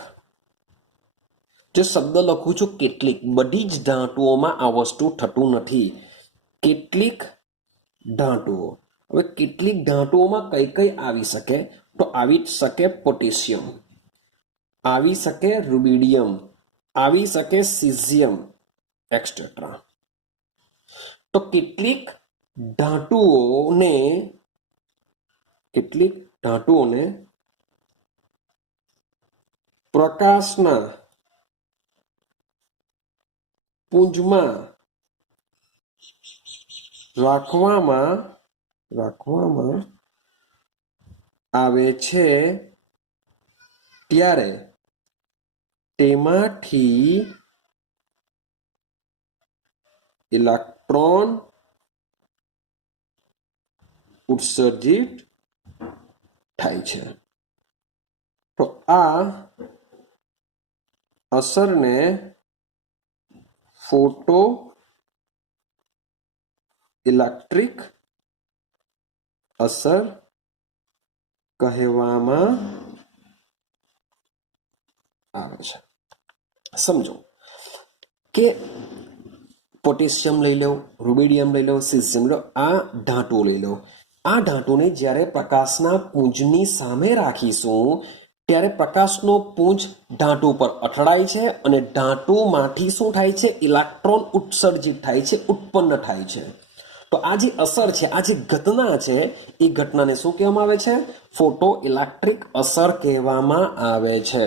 જે શબ્દ લખું છું કેટલીક, બધી જ ધાતુઓમાં આ વસ્તુ થતું નથી. કેટલીક ધાતુઓ, હવે કેટલીક ધાતુઓમાં કઈ કઈ આવી શકે? તો આવી શકે પોટેશિયમ, આવી શકે રૂબિડિયમ, આવી શકે સીઝિયમ એક્સેટ્રા. તો કેટલીક ધાતુઓને પ્રકાશના પુંજમાં રાખવામાં આવે છે ત્યારે તેમાંથી ઇલેક્ટ્રોન ઉત્સર્જિત થાય છે. તો આ અસરને ફોટો ઇલેક્ટ્રિક અસર કહેવામાં આવે છે. સમજો કે પોટેશિયમ લઈ લો, રૂબિડિયમ લઈ લો, સીઝિયમ લો, આ ધાતુ લઈ લો. આ ધાતુને જ્યારે પ્રકાશના પુંજની સામે રાખીશું ત્યારે પ્રકાશનો પુંજ ધાતુ પર અથડાય છે અને ધાતુમાંથી શું થાય છે? ઇલેક્ટ્રોન ઉત્સર્જિત થાય છે, ઉત્પન્ન થાય છે. તો આ જે અસર છે, આ જે ઘટના છે, એ ઘટનાને શું કહેવામાં આવે છે? ફોટો ઇલેક્ટ્રિક અસર કહેવામાં આવે છે.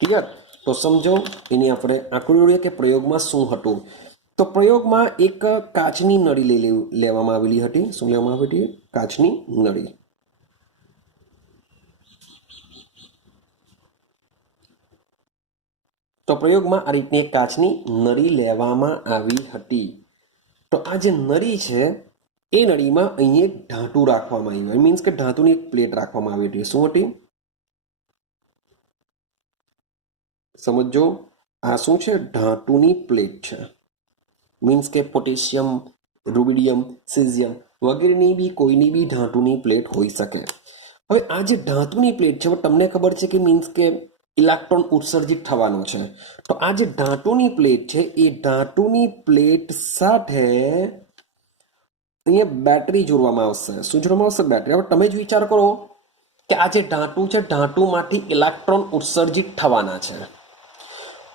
ક્લિયર? તો સમજો, એની આપણે આંકડી દોરીએ કે પ્રયોગમાં શું હતું. તો પ્રયોગમાં એક કાચની નળી લેવામાં આવેલી હતી. શું લેવામાં આવી હતી? કાચની નળી. તો પ્રયોગમાં આ રીતની એક કાચની નળી લેવામાં આવી હતી. તો આ જે નળી છે એ નળીમાં અહીં એક ધાતુ રાખવામાં આવી, મીન્સ કે ધાતુની એક પ્લેટ રાખવામાં આવી હતી. શું હતી? સમજો, આ શું છે? ધાતુની પ્લેટ છે. મીન્સ કે પોટેશિયમ, રૂબિડિયમ, સીઝિયમ વગેરેની બી કોઈની બી ધાતુની પ્લેટ હોઈ શકે. હવે આ જે ધાતુની પ્લેટ છે, તમને ખબર છે કે મીન્સ કે ઇલેક્ટ્રોન ઉત્સર્જિત થવાનો છે. તો આ જે ધાતુની પ્લેટ છે એ ધાતુની પ્લેટ સાથે અહીંયા બેટરી જોડવામાં આવશે. શું જોડવામાં આવશે? બેટરી. હવે તમે જ વિચાર કરો કે આ જે ધાતુ છે, ધાતુમાંથી ઇલેક્ટ્રોન ઉત્સર્જિત થવાના છે.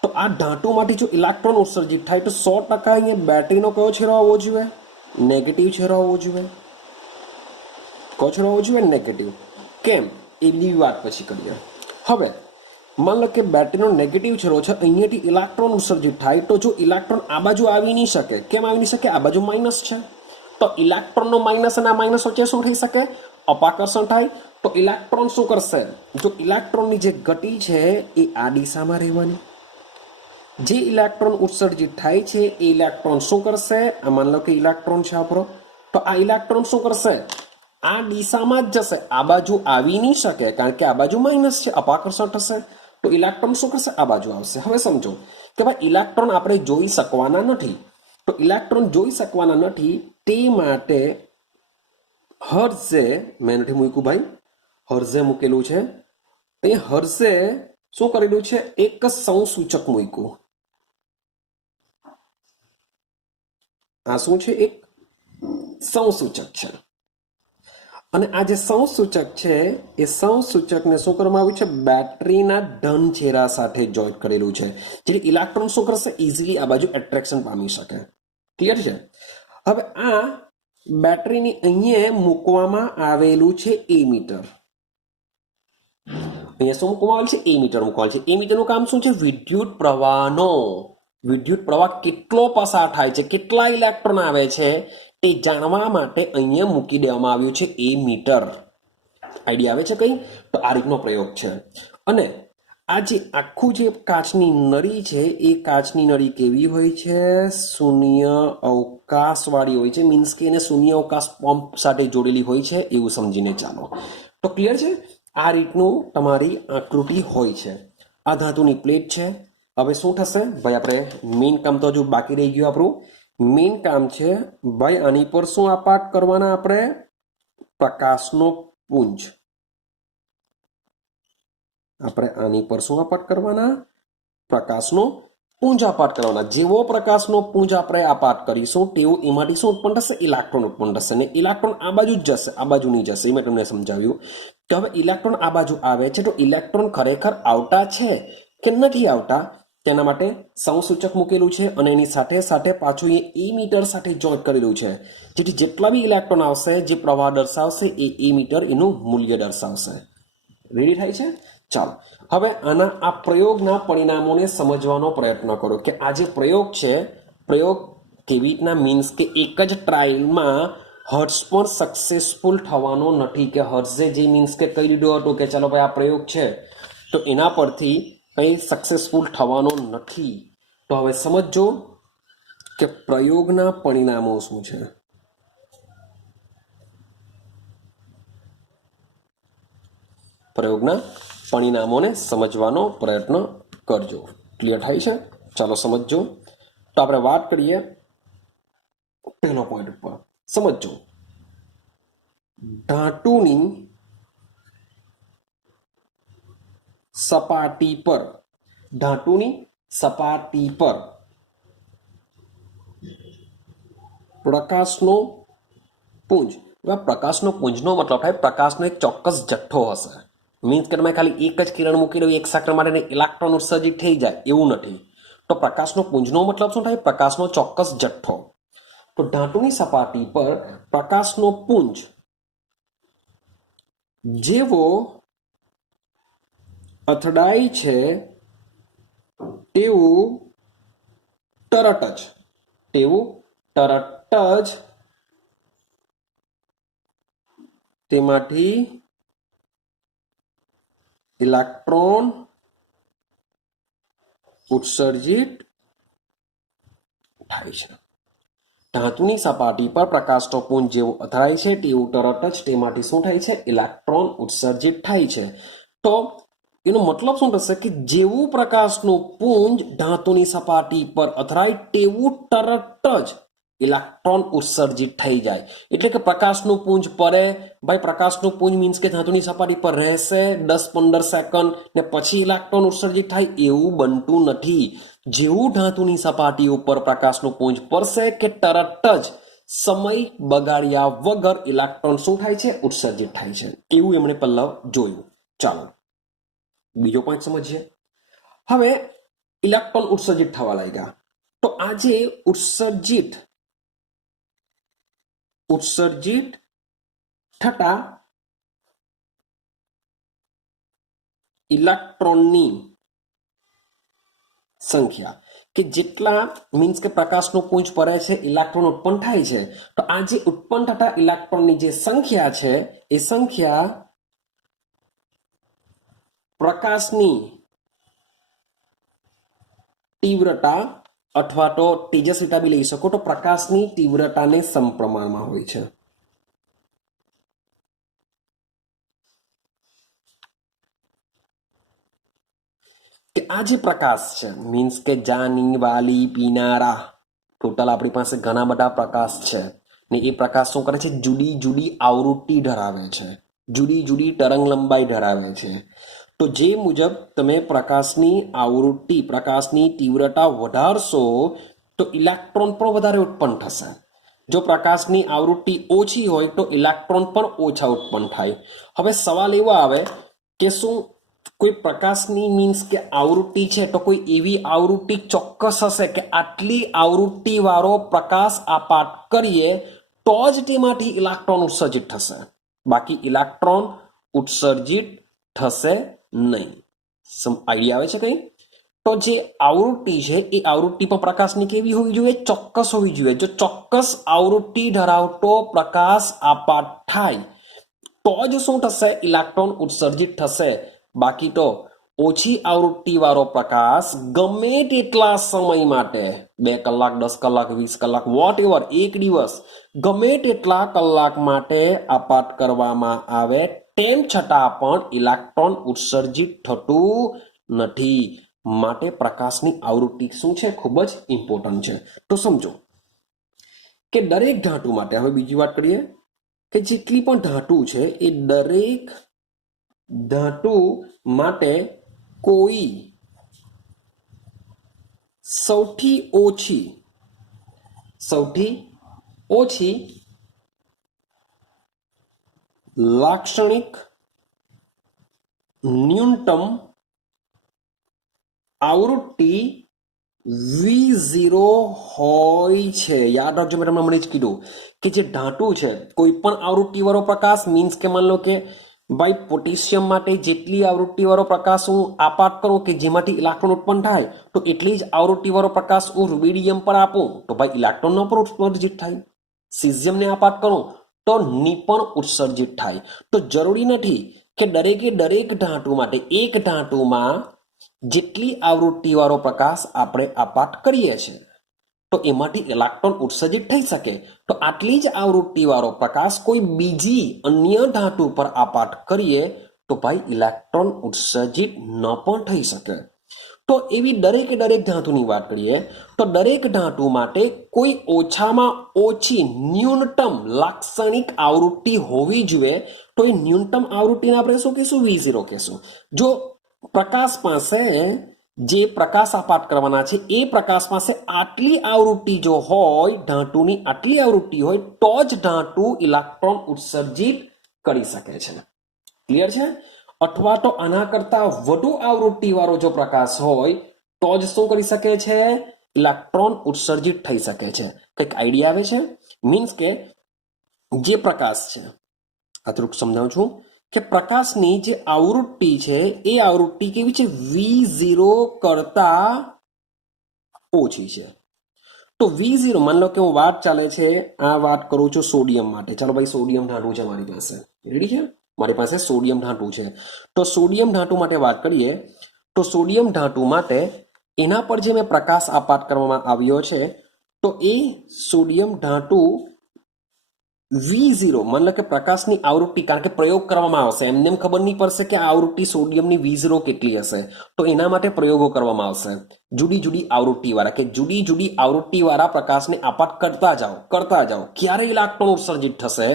તો આ ધાતુમાંથી જો ઇલેક્ટ્રોન ઉત્સર્જિત થાય તો 100% અહીંયા બેટરીનો કયો છેડો આવવો જોઈએ? નેગેટિવ છેડો આવવો જોઈએ. કયો છેડો આવવો જોઈએ? નેગેટિવ. કેમ? એ બી વાત પછી કરીએ. હવે मान लो कि બેટરીનો નેગેટિવ છેડો છે, અહીંયાથી ઇલેક્ટ્રોન ઉત્સર્જિત થાય તો જો ઇલેક્ટ્રોન આ બાજુ આવી નહીં શકે. કેમ આવી નહીં શકે? આ બાજુ માઇનસ છે. તો ઇલેક્ટ્રોનનો માઇનસ અને આ માઇનસ વચ્ચે શું થઈ શકે? અપાકર્ષણ થાય. તો ઇલેક્ટ્રોન શું કરશે? જો ઇલેક્ટ્રોનની જે ગતિ છે એ આ દિશામાં રહેવાની. જે ઇલેક્ટ્રોન ઉત્સર્જિત થાય છે એ ઇલેક્ટ્રોન શું કરશે? આ માન લો કે ઇલેક્ટ્રોન છે આપણો, તો આ ઇલેક્ટ્રોન શું કરશે? આ દિશામાં જ જશે. આ બાજુ આવી નહીં શકે કારણ કે આ બાજુ માઇનસ છે, અપાકર્ષણ થશે. તો ઇલેક્ટ્રોન શું કરશે? આ બાજુ આવશે. હવે સમજો કે ભાઈ ઇલેક્ટ્રોન આપણે જોઈ શકવાના નથી. તો ઇલેક્ટ્રોન જોઈ શકવાના નથી તે માટે હર્ઝે, મેં નથી મૂક્યું ભાઈ, હર્ઝે મૂકેલું છે. એ હર્ઝે શું કરેલું છે? એક સંસૂચક મૂક્યું. આ શું છે? એક સંસૂચક છે. અને આ જે સંસૂચક છે એ સંસૂચકને શું કરવામાં આવ્યું છે? બેટરીના ધન છેડા સાથે જોઈન્ટ કરેલું છે, જેથી ઇલેક્ટ્રોન શું કરશે? ઇઝીલી આ બાજુ એટ્રેક્શન પામી શકે. ક્લિયર છે? હવે આ બેટરીની અહીંયા મૂકવામાં આવેલું છે એમીટર. અહીંયા શું મૂકવામાં આવેલું છે? એમીટર મૂકવાનું છે. એમીટરનું કામ શું છે? વિદ્યુત પ્રવાહનો, વિદ્યુત પ્રવાહ કેટલો પસાર થાય છે, કેટલા ઇલેક્ટ્રોન આવે છે એ જાણવા માટે અહીંયા મૂકી દેવામાં આવ્યું છે એ મીટર. આઈડિયા આવે છે કઈ? તો આ રીતનો પ્રયોગ છે. અને આ જે આખું જે કાચની નળી છે એ કાચની નળી કેવી હોય છે? શૂન્ય અવકાશવાળી હોય છે. મીન્સ કે એને શૂન્ય અવકાશ પંપ સાથે જોડેલી હોય છે એવું સમજીને ચાલો. તો ક્લિયર છે? આ રીતનું તમારી આકૃતિ હોય છે. આ ધાતુની પ્લેટ છે. હવે શું થશે ભાઈ? આપણે મેઇન કામ તો હજુ બાકી રહી ગયું. આપણું મેઇન કામ છે ભાઈ આની પર શું આપાત કરવાના? આપણે પ્રકાશનો પુંજ. આપણે આની પર શું આપાત કરવાના? પ્રકાશનો પુંજ આપાત કરવાના. જેવો પ્રકાશનો પુંજ આપણે આપાત કરીશું તેવું એમાંથી શું ઉત્પન્ન થશે? ઇલેક્ટ્રોન ઉત્પન્ન થશે. ને ઇલેક્ટ્રોન આ બાજુ જ જશે, આ બાજુ નહીં જશે. એ મેં તમને સમજાવ્યું કે હવે ઇલેક્ટ્રોન આ બાજુ આવે છે તો ઇલેક્ટ્રોન ખરેખર આવતા છે કે નથી આવતા તેના માટે સંસૂચક મૂકેલું છે અને એની સાથે સાથે પાછું એ મીટર સાથે જોઈન્ટ કરેલું છે, જેથી જેટલા બી ઇલેક્ટ્રોન આવશે જે પ્રવાહ દર્શાવશે એ મીટર એનું મૂલ્ય દર્શાવશે. રેડી થાય છે? ચાલો હવે આના આ પ્રયોગના પરિણામોને સમજવાનો પ્રયત્ન કરો કે આ જે પ્રયોગ છે, પ્રયોગ કેવી રીતના, મીન્સ કે એક જ ટ્રાયલમાં હર્ટ્ઝ પણ સક્સેસફુલ થવાનો નથી. કે હર્ટ્ઝે જે મીન્સ કે કહી દીધું હતું કે ચાલો ભાઈ આ પ્રયોગ છે તો એના પરથી કંઈ સક્સેસફુલ થવાનો નથી. તો હવે સમજો કે પ્રયોગના પરિણામો શું છે. પ્રયોગના પરિણામોને સમજવાનો પ્રયત્ન કરજો. ક્લિયર થાય છે? ચાલો સમજો. તો આપણે વાત કરીએ પહેલો પોઈન્ટ ઉપર. સમજો ધાતુની સપાટી પર, ધાતુની સપાટી પર પ્રકાશનો પુંજ. પ્રકાશનો પુંજનો મતલબ થાય પ્રકાશનો એક ચોક્કસ જથ્થો હશે. મીન્સ કે તમે ખાલી એક જ કિરણ મૂકી દો એક સેકન્ડ માટે ઇલેક્ટ્રોન ઉત્સર્જિત થઈ જાય એવું નથી. તો પ્રકાશનો પુંજનો મતલબ શું થાય? પ્રકાશનો ચોક્કસ જથ્થો. તો ધાતુની સપાટી પર પ્રકાશનો પુંજ જેવો અથડાય છે તેવું તરત જ તેમાંથી ઇલેક્ટ્રોન ઉત્સર્જિત થાય છે. ધાતુની સપાટી પર પ્રકાશનો પુંજ જેવું અથડાય છે તેવું તરત જ તેમાંથી શું થાય છે? ઇલેક્ટ્રોન ઉત્સર્જિત થાય છે. તો એનો મતલબ શું થશે કે જેવું પ્રકાશનું પુંજ ધાતુની સપાટી પર અથડાય તેવું તરત જ ઇલેક્ટ્રોન ઉત્સર્જિત થઈ જાય. એટલે કે પ્રકાશનું પુંજ પરે ભાઈ, પ્રકાશનું પુંજ મીન્સ કે ધાતુની સપાટી પર રહેશે 10-15 સેકન્ડ ને પછી ઇલેક્ટ્રોન ઉત્સર્જિત થાય એવું બનતું નથી. જેવું ધાતુની સપાટી ઉપર પ્રકાશનું પુંજ પડશે કે તરત જ સમય બગાડ્યા વગર ઇલેક્ટ્રોન શું થાય છે? ઉત્સર્જિત થાય છે. એવું એમણે પહેલા જોયું. ચાલો બીજો પોઈન્ટ સમજીએ. હવે ઇલેક્ટ્રોન ઉત્સર્જિત થવા લાગ્યા. તો આ જે ઉત્સર્જિત થતા ઇલેક્ટ્રોનની સંખ્યા કે જેટલા મીન્સ કે પ્રકાશનું પુંજ પરે છે ઇલેક્ટ્રોન ઉત્પન્ન થાય છે, તો આ જે ઉત્પન્ન થતા ઇલેક્ટ્રોનની જે સંખ્યા છે એ સંખ્યા પ્રકાશની તીવ્રતા અથવા તો તેજસ્વીતા બી લઈ શકો, તો પ્રકાશની તીવ્રતાને સમપ્રમાણમાં હોય છે. કે આ જે પ્રકાશ છે મીન્સ કે જાની, વાલી, પીનારા, ટોટલ આપણી પાસે ઘણા બધા પ્રકાશ છે ને એ પ્રકાશ શું કરે છે? જુદી જુદી આવૃત્તિ ધરાવે છે, જુદી જુદી તરંગ લંબાઈ ધરાવે છે. તો જે મુજબ તમે પ્રકાશની આવૃત્તિ, પ્રકાશની તીવ્રતા વધારશો તો ઇલેક્ટ્રોન પણ વધારે ઉત્પન્ન થશે. જો પ્રકાશની આવૃત્તિ ઓછી હોય તો ઇલેક્ટ્રોન પણ ઓછા ઉત્પન્ન થાય. હવે સવાલ એવો આવે કે શું કોઈ પ્રકાશની મીન્સ કે આવૃત્તિ છે તો કોઈ એવી આવૃત્તિ ચોક્કસ હશે કે આટલી આવૃત્તિ વાળો પ્રકાશ આપાત કરીએ તો જ તેમાંથી ઇલેક્ટ્રોન ઉત્સર્જિત થશે, બાકી ઇલેક્ટ્રોન ઉત્સર્જિત થશે નહીં. આઈડિયા આવે છે કઈ? તો જે આવૃત્તિ છે એ આવૃત્તિ પણ પ્રકાશની કેવી હોવી જોઈએ? ચોક્કસ હોવી જોઈએ. જો ચોક્કસ આવૃત્તિ ધરાવતો પ્રકાશ આપાત થાય તો જ શું થશે? ઇલેક્ટ્રોન ઉત્સર્જિત થશે. બાકી તો ઓછી આવૃત્તિ વાળો પ્રકાશ ગમે તેટલા સમય માટે 2 કલાક, 10 કલાક, 20 કલાક, વોટ એવર, એક દિવસ, ગમે તેટલા કલાક માટે આપાત કરવામાં આવે તેમ છતાં પણ ઇલેક્ટ્રોન ઉત્સર્જિત થતું નથી. માટે પ્રકાશની આવૃત્તિ શું છે? ખૂબ જ ઇમ્પોર્ટન્ટ છે. તો સમજો કે દરેક ધાતુ માટે, હવે બીજી વાત કરીએ કે જેટલી પણ ધાતુ છે એ દરેક ધાતુ માટે કોઈ સૌથી ઓછી લાક્ષણિક ન્યૂનતમ આવૃત્તિ V0 હોય છે. યાદ રાખજો, મેં તમને હમણાં જ કીધું કે જે ધાતુ છે કોઈ પણ આવૃત્તિ વાળો પ્રકાશ મીન્સ કે માન લો કે ભાઈ પોટેશિયમ માટે જેટલી આવૃત્તિ વાળો પ્રકાશ હું આપાત કરું કે જેમાંથી ઇલેક્ટ્રોન ઉત્પન્ન થાય તો એટલી જ આવૃત્તિ વાળો પ્રકાશ હું રૂબિડિયમ પર આપું તો ભાઈ ઇલેક્ટ્રોનનો પણ ઉત્સર્જિત થાય. સિઝિયમને આપાત કરું તો ની પણ ઉત્સર્જિત થાય. તો જરૂરી નથી કે દરેકે દરેક ધાતુ માટે એક ધાતુમાં જેટલી આવૃત્તિ વાળો પ્રકાશ આપણે આપાત કરીએ છીએ તો એમાંથી ઇલેક્ટ્રોન ઉત્સર્જિત થઈ શકે. તો આટલી જ આવૃત્તિ વાળો પ્રકાશ કોઈ બીજી અન્ય ધાતુ પર આપાત કરીએ તો ભાઈ ઇલેક્ટ્રોન ઉત્સર્જિત ન પણ થઈ શકે. તો એવી દરેક ધાતુની વાત કરીએ તો દરેક ધાતુ માટે કોઈ ઓછામાં ઓછી ન્યૂનતમ લાક્ષણિક આવૃત્તિ હોવી જોઈએ. તો એ ન્યૂનતમ આવૃત્તિને આપણે શું કહીશું? V0 કહીશું. જો પ્રકાશ પાસે જે પ્રકાશ આપાત કરવાના છે એ પ્રકાશ પાસે આટલી આવૃત્તિ જો હોય, ધાતુની આટલી આવૃત્તિ હોય તો જ ધાતુ ઇલેક્ટ્રોન ઉત્સર્જિત કરી શકે છે. ક્લિયર છે? અથવા તો આના કરતા વધુ આવૃત્તિ વાળો જો પ્રકાશ હોય તો જ શું કરી શકે છે? ઇલેક્ટ્રોન ઉત્સર્જિત થઈ શકે છે. કંઈક આઈડિયા આવે છે? મીન્સ કે જે પ્રકાશ છે, આ થોડુંક સમજાવું છું કે પ્રકાશની જે આવૃત્તિ છે એ આવૃત્તિ કેવી છે? V0 કરતા ઓછી છે. તો V0 માન લો કે હું વાત ચાલે છે, આ વાત કરું છું સોડિયમ માટે. ચાલો ભાઈ, સોડિયમ ધાતુ છે મારી પાસે, રેડી છે? મારી પાસે સોડિયમ ધાતુ છે. તો સોડિયમ ધાતુ માટે વાત કરીએ તો સોડિયમ ધાતુ માટે એના પર જે મેં પ્રકાશ આપાત કરવામાં આવ્યો છે તો એ સોડિયમ ધાતુ V0 માન લો કે પ્રકાશની આવૃત્તિ, કારણ કે પ્રયોગ કરવામાં આવશે, એમને ખબર નહીં પડશે કે આ આવૃત્તિ સોડિયમની V0 કેટલી હશે, તો એના માટે પ્રયોગો કરવામાં આવશે જુદી જુદી આવૃત્તિ વાળા, કે જુદી જુદી આવૃત્તિ વાળા પ્રકાશને આપાત કરતા જાઓ. ક્યારે ઇલેક્ટ્રોન ઉત્સર્જિત થશે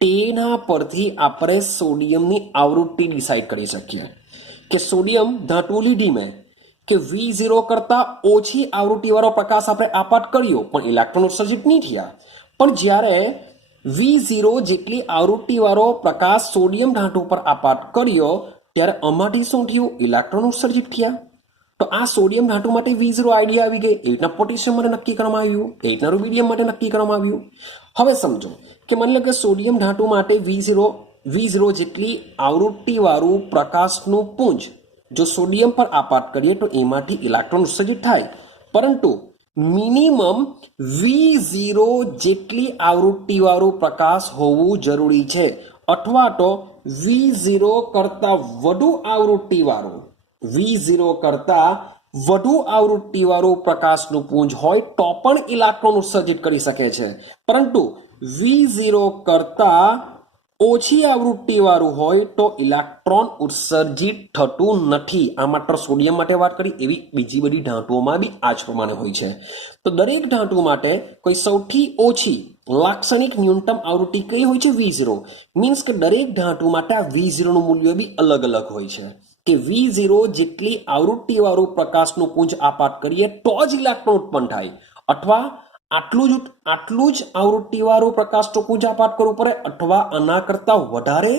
તેના પરથી આપણે સોડિયમની આવૃત્તિ ડિસાઈડ કરી શકીએ. કે સોડિયમ ધાતુ લીધી મેં કે V0 કરતા ઓછી આવૃત્તિ વાળો પ્રકાશ આપણે આપાત કર્યો પણ ઇલેક્ટ્રોન ઉત્સર્જિત નહીં થયા. પણ જ્યારે V0 જેટલી આવૃત્તિ વાળો પ્રકાશ સોડિયમ ધાતુ પર આપાત કર્યો ત્યારે આમાંથી શું થયું? ઇલેક્ટ્રોન ઉત્સર્જિત થયા. તો આ સોડિયમ ધાતુ માટે V0 આઈડિયા આવી ગઈ. એવી રીતના પોટેશિયમ માટે નક્કી કરવામાં આવ્યું, એવી રીતના રૂબિડિયમ માટે નક્કી કરવામાં આવ્યું. હવે સમજો કે માની લો કે સોડિયમ ધાતુ માટે V0 જેટલી આવૃત્તિવાળું પ્રકાશનું પુંજ જો સોડિયમ પર આપાત કરીએ તો એમાંથી ઇલેક્ટ્રોન ઉત્સર્જિત થાય, પરંતુ મિનિમમ V0 જેટલી આવૃત્તિવાળું પ્રકાશ હોવું જરૂરી છે, અથવા તો V0 કરતા વધુ આવૃત્તિવાળું પ્રકાશનું પુંજ હોય તો પણ ઇલેક્ટ્રોન ઉત્સર્જિત કરી શકે છે, પરંતુ V0 કરતા ઓછી આવૃત્તિવાળું હોય તો ઇલેક્ટ્રોન ઉત્સર્જિત થતું નથી. આ માત્ર સોડિયમ માટે વાત કરી, એવી બીજી બધી ધાતુઓમાં બી આ જ પ્રમાણે હોય છે. તો દરેક ધાતુ માટે કોઈ સૌથી ઓછી લાક્ષણિક ન્યૂનતમ આવૃત્તિ કઈ હોય છે? V0. મીન્સ કે દરેક ધાતુ માટે આ V0 નું મૂલ્ય બી અલગ અલગ હોય છે, કે V0 જેટલી આવૃત્તિવાળું પ્રકાશનું પુંજ આપાત કરીએ તો જ ઇલેક્ટ્રોન ઉત્પન્ન થાય, અથવા આટલું જ આવૃત્તિવાળું પ્રકાશનું પુંજ આપાત કરવું પડે, અથવા આના કરતા વધારે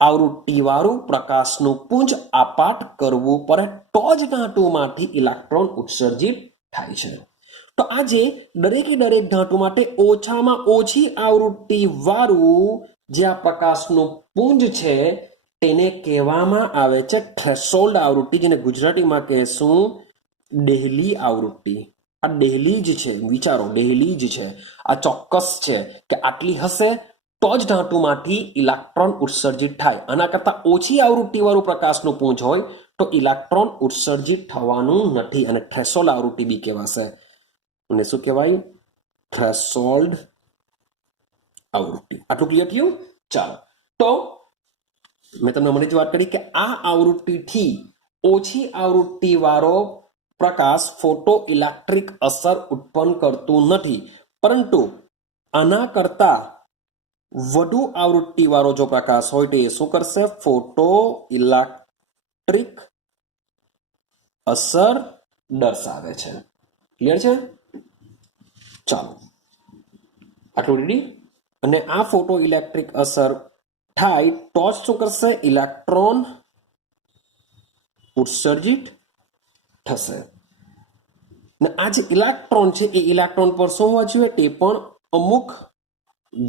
આવૃત્તિવાળું પ્રકાશનું પુંજ આપાત કરવું પડે તો જ ધાતુમાંથી ઇલેક્ટ્રોન ઉત્સર્જિત થાય છે. તો આજે દરેકે દરેક ધાતુ માટે ઓછામાં ઓછી આવૃત્તિવાળું જે આ પ્રકાશનું પુંજ છે તેને કહેવામાં આવે છે થ્રેશોલ્ડ આવૃત્તિ, જેને ગુજરાતીમાં કહેશું ડેહલી આવૃત્તિ. આ ડેહલી જ છે, વિચારો, ડેહલી જ છે. આ ચોક્કસ છે કે આટલી હશે તો જ ધાતુમાંથી ઇલેક્ટ્રોન ઉત્સર્જિત થાય. આના કરતાં ઓછી આવૃત્તિવાળું પ્રકાશનું પુંજ હોય તો ઇલેક્ટ્રોન ઉત્સર્જિત થવાનું નથી, અને થ્રેશોલ્ડ આવૃત્તિ બી કહેવાશે. અને શું કહેવાય? થ્રેશોલ્ડ આવૃત્તિ. આટલું ક્લિયર થયું? ચાલો, તો મેં તમને હમણાં જ વાત કરી કે આ આવૃત્તિથી ઓછી આવૃત્તિવાળો પ્રકાશ ફોટો ઇલેક્ટ્રિક અસર ઉત્પન્ન કરતું નથી, પરંતુ આના કરતા વધુ આવૃત્તિવાળો જો પ્રકાશ હોય તો એ શું કરશે? ફોટો ઇલેક્ટ્રિક અસર દર્શાવે છે. ક્લિયર છે? ચાલો, આટલું રેડી. અને આ ફોટો ઇલેક્ટ્રિક અસર થાય તો જ શું કરશે? ઇલેક્ટ્રોન ઉત્સર્જિત થશે. ને આ જે ઇલેક્ટ્રોન છે એ ઇલેક્ટ્રોન પર શું હોવા જોઈએ? તે પણ અમુક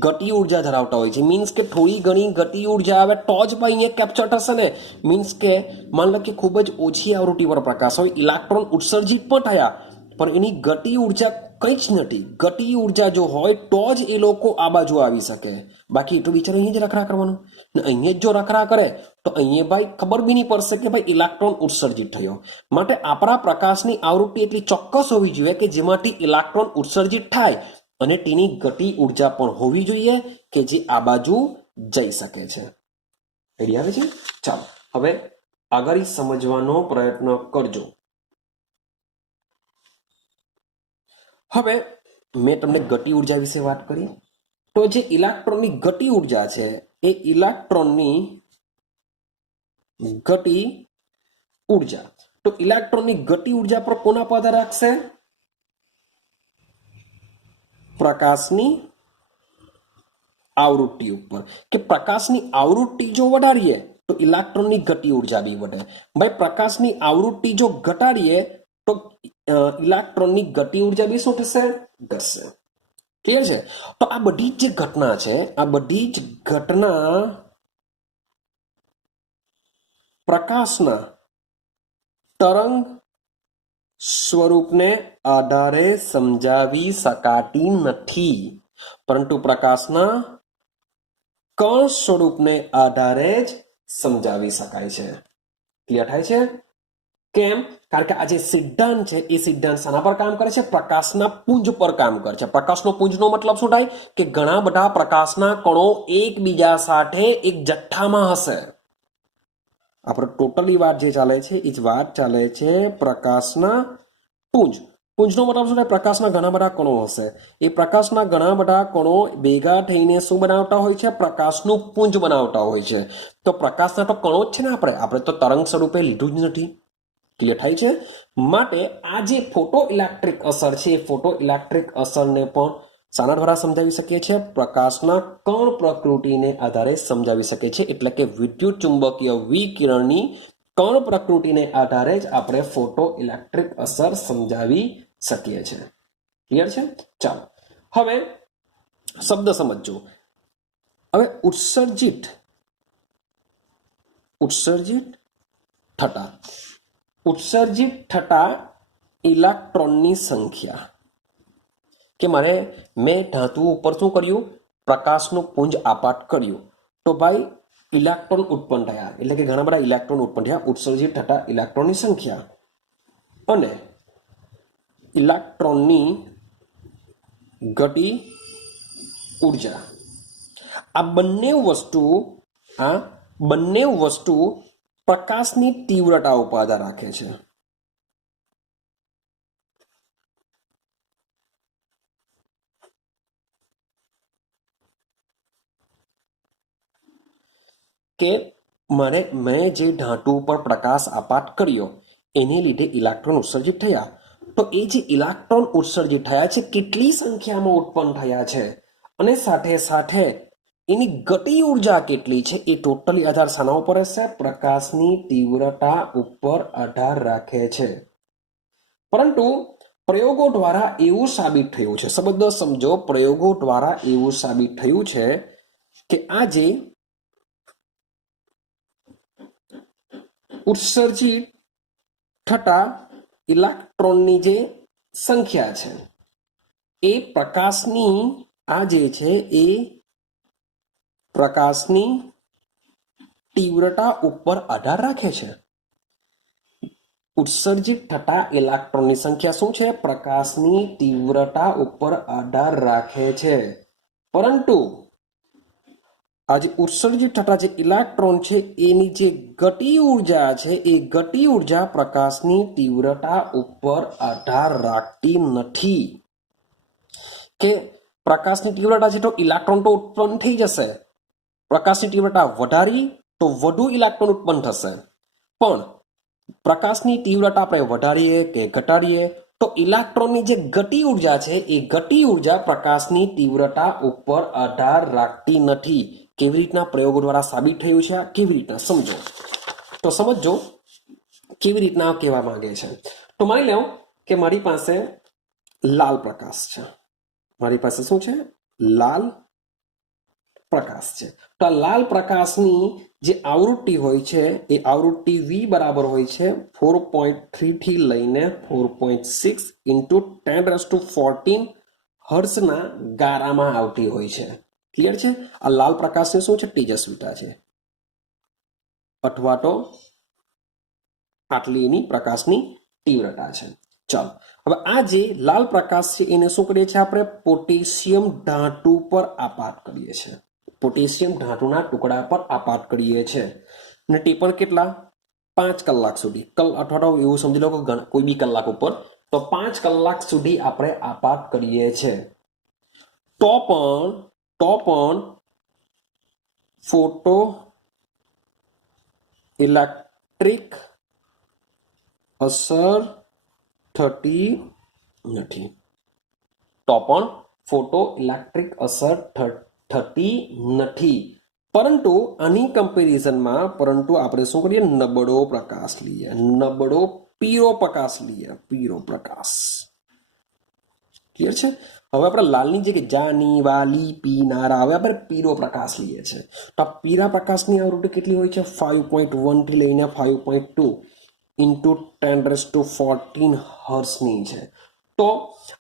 ગતિ ઉર્જા ધરાવતા હોય છે. મીન્સ કે થોડી ઘણી ગતિ ઉર્જા આવે તો જ ભાઈ અહીંયા કેપ્ચર થશે ને. મીન્સ કે માન લો કે ખૂબ જ ઓછી આવૃત્તિ પર પ્રકાશ હોય, ઇલેક્ટ્રોન ઉત્સર્જિત પણ થયા, પણ એની ગતિ ઉર્જા કંઈ જ નથી. ગતિ ઉર્જા જો હોય તો જ એ લોકો આ બાજુ આવી શકે, બાકી એટલું બિચારો અહીંયા જ રખડા કરવાનું. ને અહીંયા જ જો રખડા કરે તો અહીંયા ભાઈ ખબર બી નહીં પડશે કે ભાઈ ઇલેક્ટ્રોન ઉત્સર્જિત થયો. માટે આપણા પ્રકાશની આવૃત્તિ એટલી ચોક્કસ હોવી જોઈએ કે જેમાંથી ઇલેક્ટ્રોન ઉત્સર્જિત થાય, અને તેની ગતિ ઉર્જા પણ હોવી જોઈએ કે જે આ બાજુ જઈ શકે છે. આઈડિયા આવે છે? ચાલો, હવે આગળ સમજવાનો પ્રયત્ન કરજો. હવે મેં તમને ગતિ ઉર્જા વિશે વાત કરી, તો જે ઇલેક્ટ્રોનની ગતિ ઉર્જા છે એ ઇલેક્ટ્રોનની ગતિ ઉર્જા, તો ઇલેક્ટ્રોનની ગતિ ઉર્જા પર કોના પર આધાર રાખશે? પ્રકાશની આવૃત્તિ ઉપર. કે પ્રકાશની આવૃત્તિ જો વધારીએ તો ઇલેક્ટ્રોનની ગતિ ઉર્જા બી વધે. ભાઈ પ્રકાશની આવૃત્તિ જો ઘટાડીએ તો ઇલેક્ટ્રોનની ગતિ ઉર્જા બી શું થશે? ઘટશે. ક્લિયર છે? તો આ બધી જ જે ઘટના છે, આ બધી જ ઘટના પ્રકાશના તરંગ સ્વરૂપને આધારે સમજાવી શકાતી નથી, પરંતુ પ્રકાશના કણ સ્વરૂપને આધારે જ સમજાવી શકાય છે. ક્લિયર થાય છે? કેમ? કારણ કે આ જે સિદ્ધાંત છે એ સિદ્ધાંત શાના પર કામ કરે છે? પ્રકાશના પુંજ પર કામ કરે છે. પ્રકાશનો પુંજનો મતલબ શું થાય? કે ઘણા બધા પ્રકાશના કણો એકબીજા સાથે એક જથ્થામાં હશે. આપણે ટોટલી વાત જે ચાલે છે એ જ વાત ચાલે છે પ્રકાશના પુંજ. પુંજનો મતલબ શું થાય? પ્રકાશના ઘણા બધા કણો હશે. એ પ્રકાશના ઘણા બધા કણો ભેગા થઈને શું બનાવતા હોય છે? પ્રકાશનું પુંજ બનાવતા હોય છે. તો પ્રકાશના તો કણો જ છે ને, આપણે તો તરંગ સ્વરૂપે લીધું જ નથી. ક્લિયર થાય છે? માટે આ જે ફોટો ઇલેક્ટ્રિક અસર છે એ ફોટો ઇલેક્ટ્રિક અસરને પણ શાના દ્વારા સમજાવી શકીએ છીએ? પ્રકાશના કણ પ્રકૃતિને આધારે સમજાવી શકીએ છીએ. એટલે કે વિદ્યુત ચુંબકીય વિકિરણની કણ પ્રકૃતિને આધારે જ આપણે ફોટો ઇલેક્ટ્રિક અસર સમજાવી શકીએ છીએ. ક્લિયર છે? ચાલો હવે શબ્દ સમજો. હવે ઉત્સર્જિત થતા ઇલેક્ટ્રોનની સંખ્યા, કે મેં ધાતુ ઉપર શું કર્યું? પ્રકાશનું પુંજ આપાત કર્યું, તો ભાઈ ઇલેક્ટ્રોન ઉત્પન્ન થયા, એટલે કે ઘણા બધા ઇલેક્ટ્રોન ઉત્પન્ન થયા. ઉત્સર્જિત થતા ઇલેક્ટ્રોનની સંખ્યા અને ઇલેક્ટ્રોનની ગતિ ઉર્જા, આ બંને વસ્તુ પ્રકાશની તીવ્રતા ઉપર આધાર રાખે છે. કે મેં જે ધાતુ ઉપર પ્રકાશ આપાત કર્યો એને લીધે ઇલેક્ટ્રોન ઉત્સર્જિત થયા, તો એ જે ઇલેક્ટ્રોન ઉત્સર્જિત થયા છે કેટલી સંખ્યામાં ઉત્પન્ન થયા છે અને સાથે સાથે એની ગતિ ઉર્જા કેટલી છે એ ટોટલી આધાર શાના ઉપર રહેશે? પ્રકાશની તીવ્રતા ઉપર આધાર રાખે છે. પરંતુ પ્રયોગો દ્વારા એવું સાબિત થયું છે, શબ્દ સમજો, પ્રયોગો દ્વારા એવું સાબિત થયું છે કે આ જે ઉત્સર્જિત થતા ઇલેક્ટ્રોનની જે સંખ્યા છે એ પ્રકાશની પ્રકાશની તીવ્રતા ઉપર આધાર રાખે છે. ઉત્સર્જિત થતા ઇલેક્ટ્રોનની સંખ્યા શું છે? પ્રકાશની તીવ્રતા ઉપર આધાર રાખે છે. પરંતુ આ જે ઉત્સર્જિત થતા જે ઇલેક્ટ્રોન છે એની જે ગતિ ઉર્જા છે એ ગતિ ઉર્જા પ્રકાશની તીવ્રતા ઉપર આધાર રાખતી નથી. કે પ્રકાશની તીવ્રતા છે તો ઇલેક્ટ્રોન તો ઉત્પન્ન થઈ જશે, પ્રકાશની તીવ્રતા વધારી તો વધુ ઇલેક્ટ્રોન ઉત્પન્ન થશે. પણ પ્રકાશની તીવ્રતા આપણે વધારીએ કે ઘટાડીએ તો ઇલેક્ટ્રોનની જે ગતિ ઉર્જા છે એ ગતિ ઉર્જા પ્રકાશની તીવ્રતા ઉપર આધાર રાખતી નથી. કેવી રીતના? પ્રયોગો દ્વારા સાબિત થયું છે. કેવી રીતના સમજો, તો સમજો કેવી રીતના કહેવા માંગે છે. તો માની લો કે મારી પાસે લાલ પ્રકાશ છે. મારી પાસે શું છે? લાલ પ્રકાશ છે. તો આ લાલ પ્રકાશની જે આવૃત્તિ હોય છે એ આવૃત્તિ V બરાબર હોય છે 4.3 થી લઈને 4.6 ઇન્ટુ 10⁻14 હર્ટ્ઝના ગારામાં આવતી હોય છે. ક્લિયર છે? આ લાલ પ્રકાશની શું છે? તેજસ્વિતા છે, અથવા તો આટલી એની પ્રકાશની તીવ્રતા છે. ચાલો હવે આ જે લાલ પ્રકાશ છે એને શું કરીએ છીએ? આપણે પોટેશિયમ ધાતુ પર આપાત કરીએ છીએ. પોટેશિયમ ધાતુના ટુકડા પર આપાત કરીએ છીએ અને તે પણ કેટલા? 5 કલાક સુધી, અથવા તો એવું સમજી લો કે કોઈ બી કલાક ઉપર, તો 5 કલાક સુધી આપણે આપાત કરીએ છીએ. તો પણ ફોટો ઇલેક્ટ્રિક અસર થતી નથી. પરંતુ આની કમ્પેરિઝનમાં આપણે શું કરીએ? નબળો પ્રકાશ લઈએ, નબળો પીળો પ્રકાશ લઈએ, પીળો પ્રકાશ. ક્લિયર છે? હવે આપણે લાલની જગ્યાએ જાની, વાલી, પીનારા, હવે આપણે પીળો પ્રકાશ લઈએ છીએ. તો આ પીળા પ્રકાશની આવૃત્તિ કેટલી હોય છે? 5.1 થી લઈને 5.2 ઇન્ટુ 10⁻14 હર્ટ્ઝની છે. તો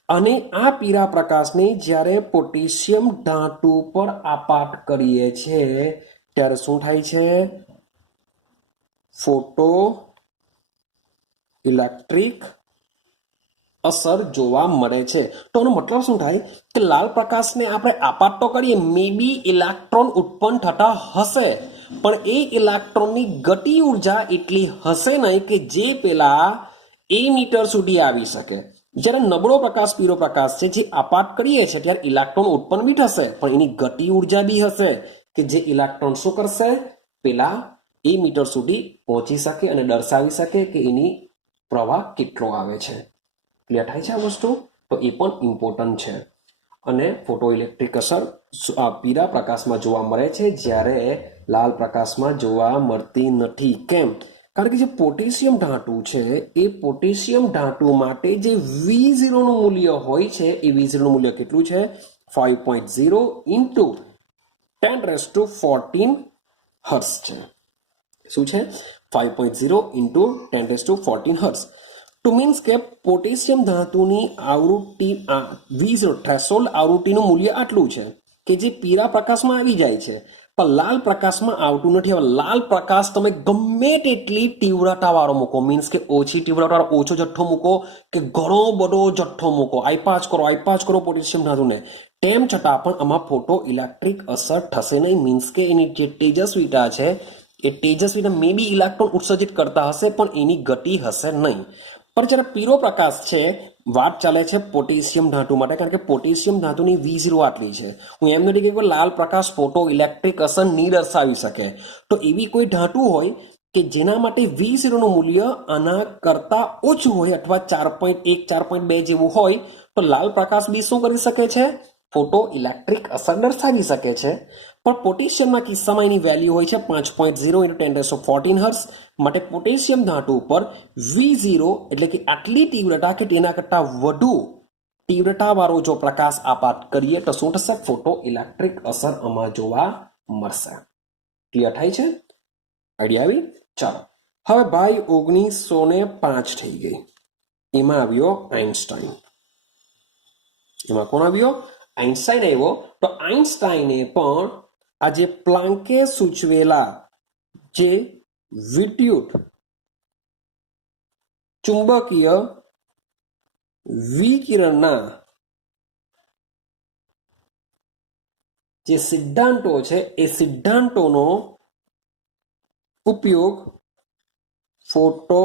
અને આ પીળા પ્રકાશને જ્યારે પોટેશિયમ ધાતુ પર આપાત કરીએ છીએ ત્યારે શું થાય છે? ફોટો ઇલેક્ટ્રિક અસર જોવા મળે છે. તો એનો મતલબ શું થાય કે લાલ પ્રકાશને આપણે આપાત તો કરીએ, મે બી ઇલેક્ટ્રોન ઉત્પન્ન થતા હશે, પણ એ ઇલેક્ટ્રોનની ગતિ ઉર્જા એટલી હશે નહીં કે જે પેલા મીટર સુધી આવી શકે. જ્યારે નબળો પ્રકાશ, પીળો પ્રકાશ છે, જે આપાત કરીએ છીએ ત્યારે ઇલેક્ટ્રોન ઉત્પન્ન બી થશે, પણ એની ગતિ ઉર્જા બી હશે કે જે ઇલેક્ટ્રોન શું કરશે? પેલા મીટર સુધી પહોંચી શકે અને દર્શાવી શકે કે એની પ્રવાહ કેટલો આવે છે. ક્લિયર થાય છે આ વસ્તુ? તો એ પણ ઇમ્પોર્ટન્ટ છે. અને ફોટો ઇલેક્ટ્રિક અસર પીળા પ્રકાશમાં જોવા મળે છે, જ્યારે લાલ પ્રકાશમાં જોવા મળતી નથી. કેમ? કારણ કે જે પોટેશિયમ ધાતુ છે એ પોટેશિયમ ધાતુ માટે જે V0 નું મૂલ્ય હોય છે એ V0 નું મૂલ્ય કેટલું છે 5.0 ઇન્ટુ 10⁻14 હર્ટ્ઝ છે. શું છે 5.0 ઇન્ટુ 10⁻14 હર્ટ્ઝ. ટુ મીન્સ કે પોટેશિયમ ધાતુની આવૃત્તિ V0 થ્રેશોલ્ડ આવૃત્તિનું મૂલ્ય આટલું છે કે જે પીળા પ્રકાશમાં આવી જાય છે પણ લાલ પ્રકાશમાં આવતું નથી. હવે લાલ પ્રકાશ તમે ગમે તેટલી તીવ્રતાવાળો મૂકો, મીન્સ કે ઓછી તીવ્રતાવાળો ઓછો જથ્થો મૂકો કે ઘણો બધો જથ્થો મૂકો, આઈપાચ કરો પોટેશિયમ ધાતુને, તેમ છતાં પણ આમાં ફોટો ઇલેક્ટ્રિક અસર થશે નહીં. મીન્સ કે એની જે તેજસ્વિતા છે એ તેજસ્વીને મે બી ઇલેક્ટ્રોન ઉત્સર્જિત કરતા હશે પણ એની ગતિ હશે નહીં. પણ જ્યારે પીળો પ્રકાશ છે, વાત ચાલે છે પોટેશિયમ ધાતુ માટે, કારણ કે પોટેશિયમ ધાતુની V0 આટલી છે. હું એમ નથી કે લાલ પ્રકાશ ફોટો ઇલેક્ટ્રિક અસર નહીં દર્શાવી શકે. તો એવી કોઈ ધાતુ હોય કે જેના માટે V0 નું મૂલ્ય આના કરતા ઓછું હોય અથવા 4.1 4.2 જેવું હોય તો લાલ પ્રકાશ બી શું કરી શકે છે? ફોટો ઇલેક્ટ્રિક અસર દર્શાવી શકે છે. પણ પોટેશિયમના કિસ્સામાં એની વેલ્યુ હોય છે 5.0 ઇન્ટુ 10⁻14 હર્ટ્ઝ. માટે પોટેશિયમ ધાતુ ઉપર V0 એટલે કે આટલી તીવ્રતા કે તેના કરતાં વધુ તીવ્રતાવાળો જો પ્રકાશ આપાત કરીએ તો શું થશે? ફોટો ઇલેક્ટ્રિક અસર આમાં જોવા મળશે. ક્લિયર થાય છે? આઈડિયા આવી? ચાલો હવે ભાઈ 1905 થઈ ગઈ. એમાં આવ્યો આઇન્સ્ટાઈન. એમાં કોણ આવ્યો? આઇન્સ્ટાઈન આવ્યો. તો આઇન્સ્ટાઈને પણ આ જે પ્લાન્કે સૂચવેલા જે વિદ્યુત ચુંબકીય વિકિરણના જે સિદ્ધાંતો છે એ સિદ્ધાંતોનો ઉપયોગ ફોટો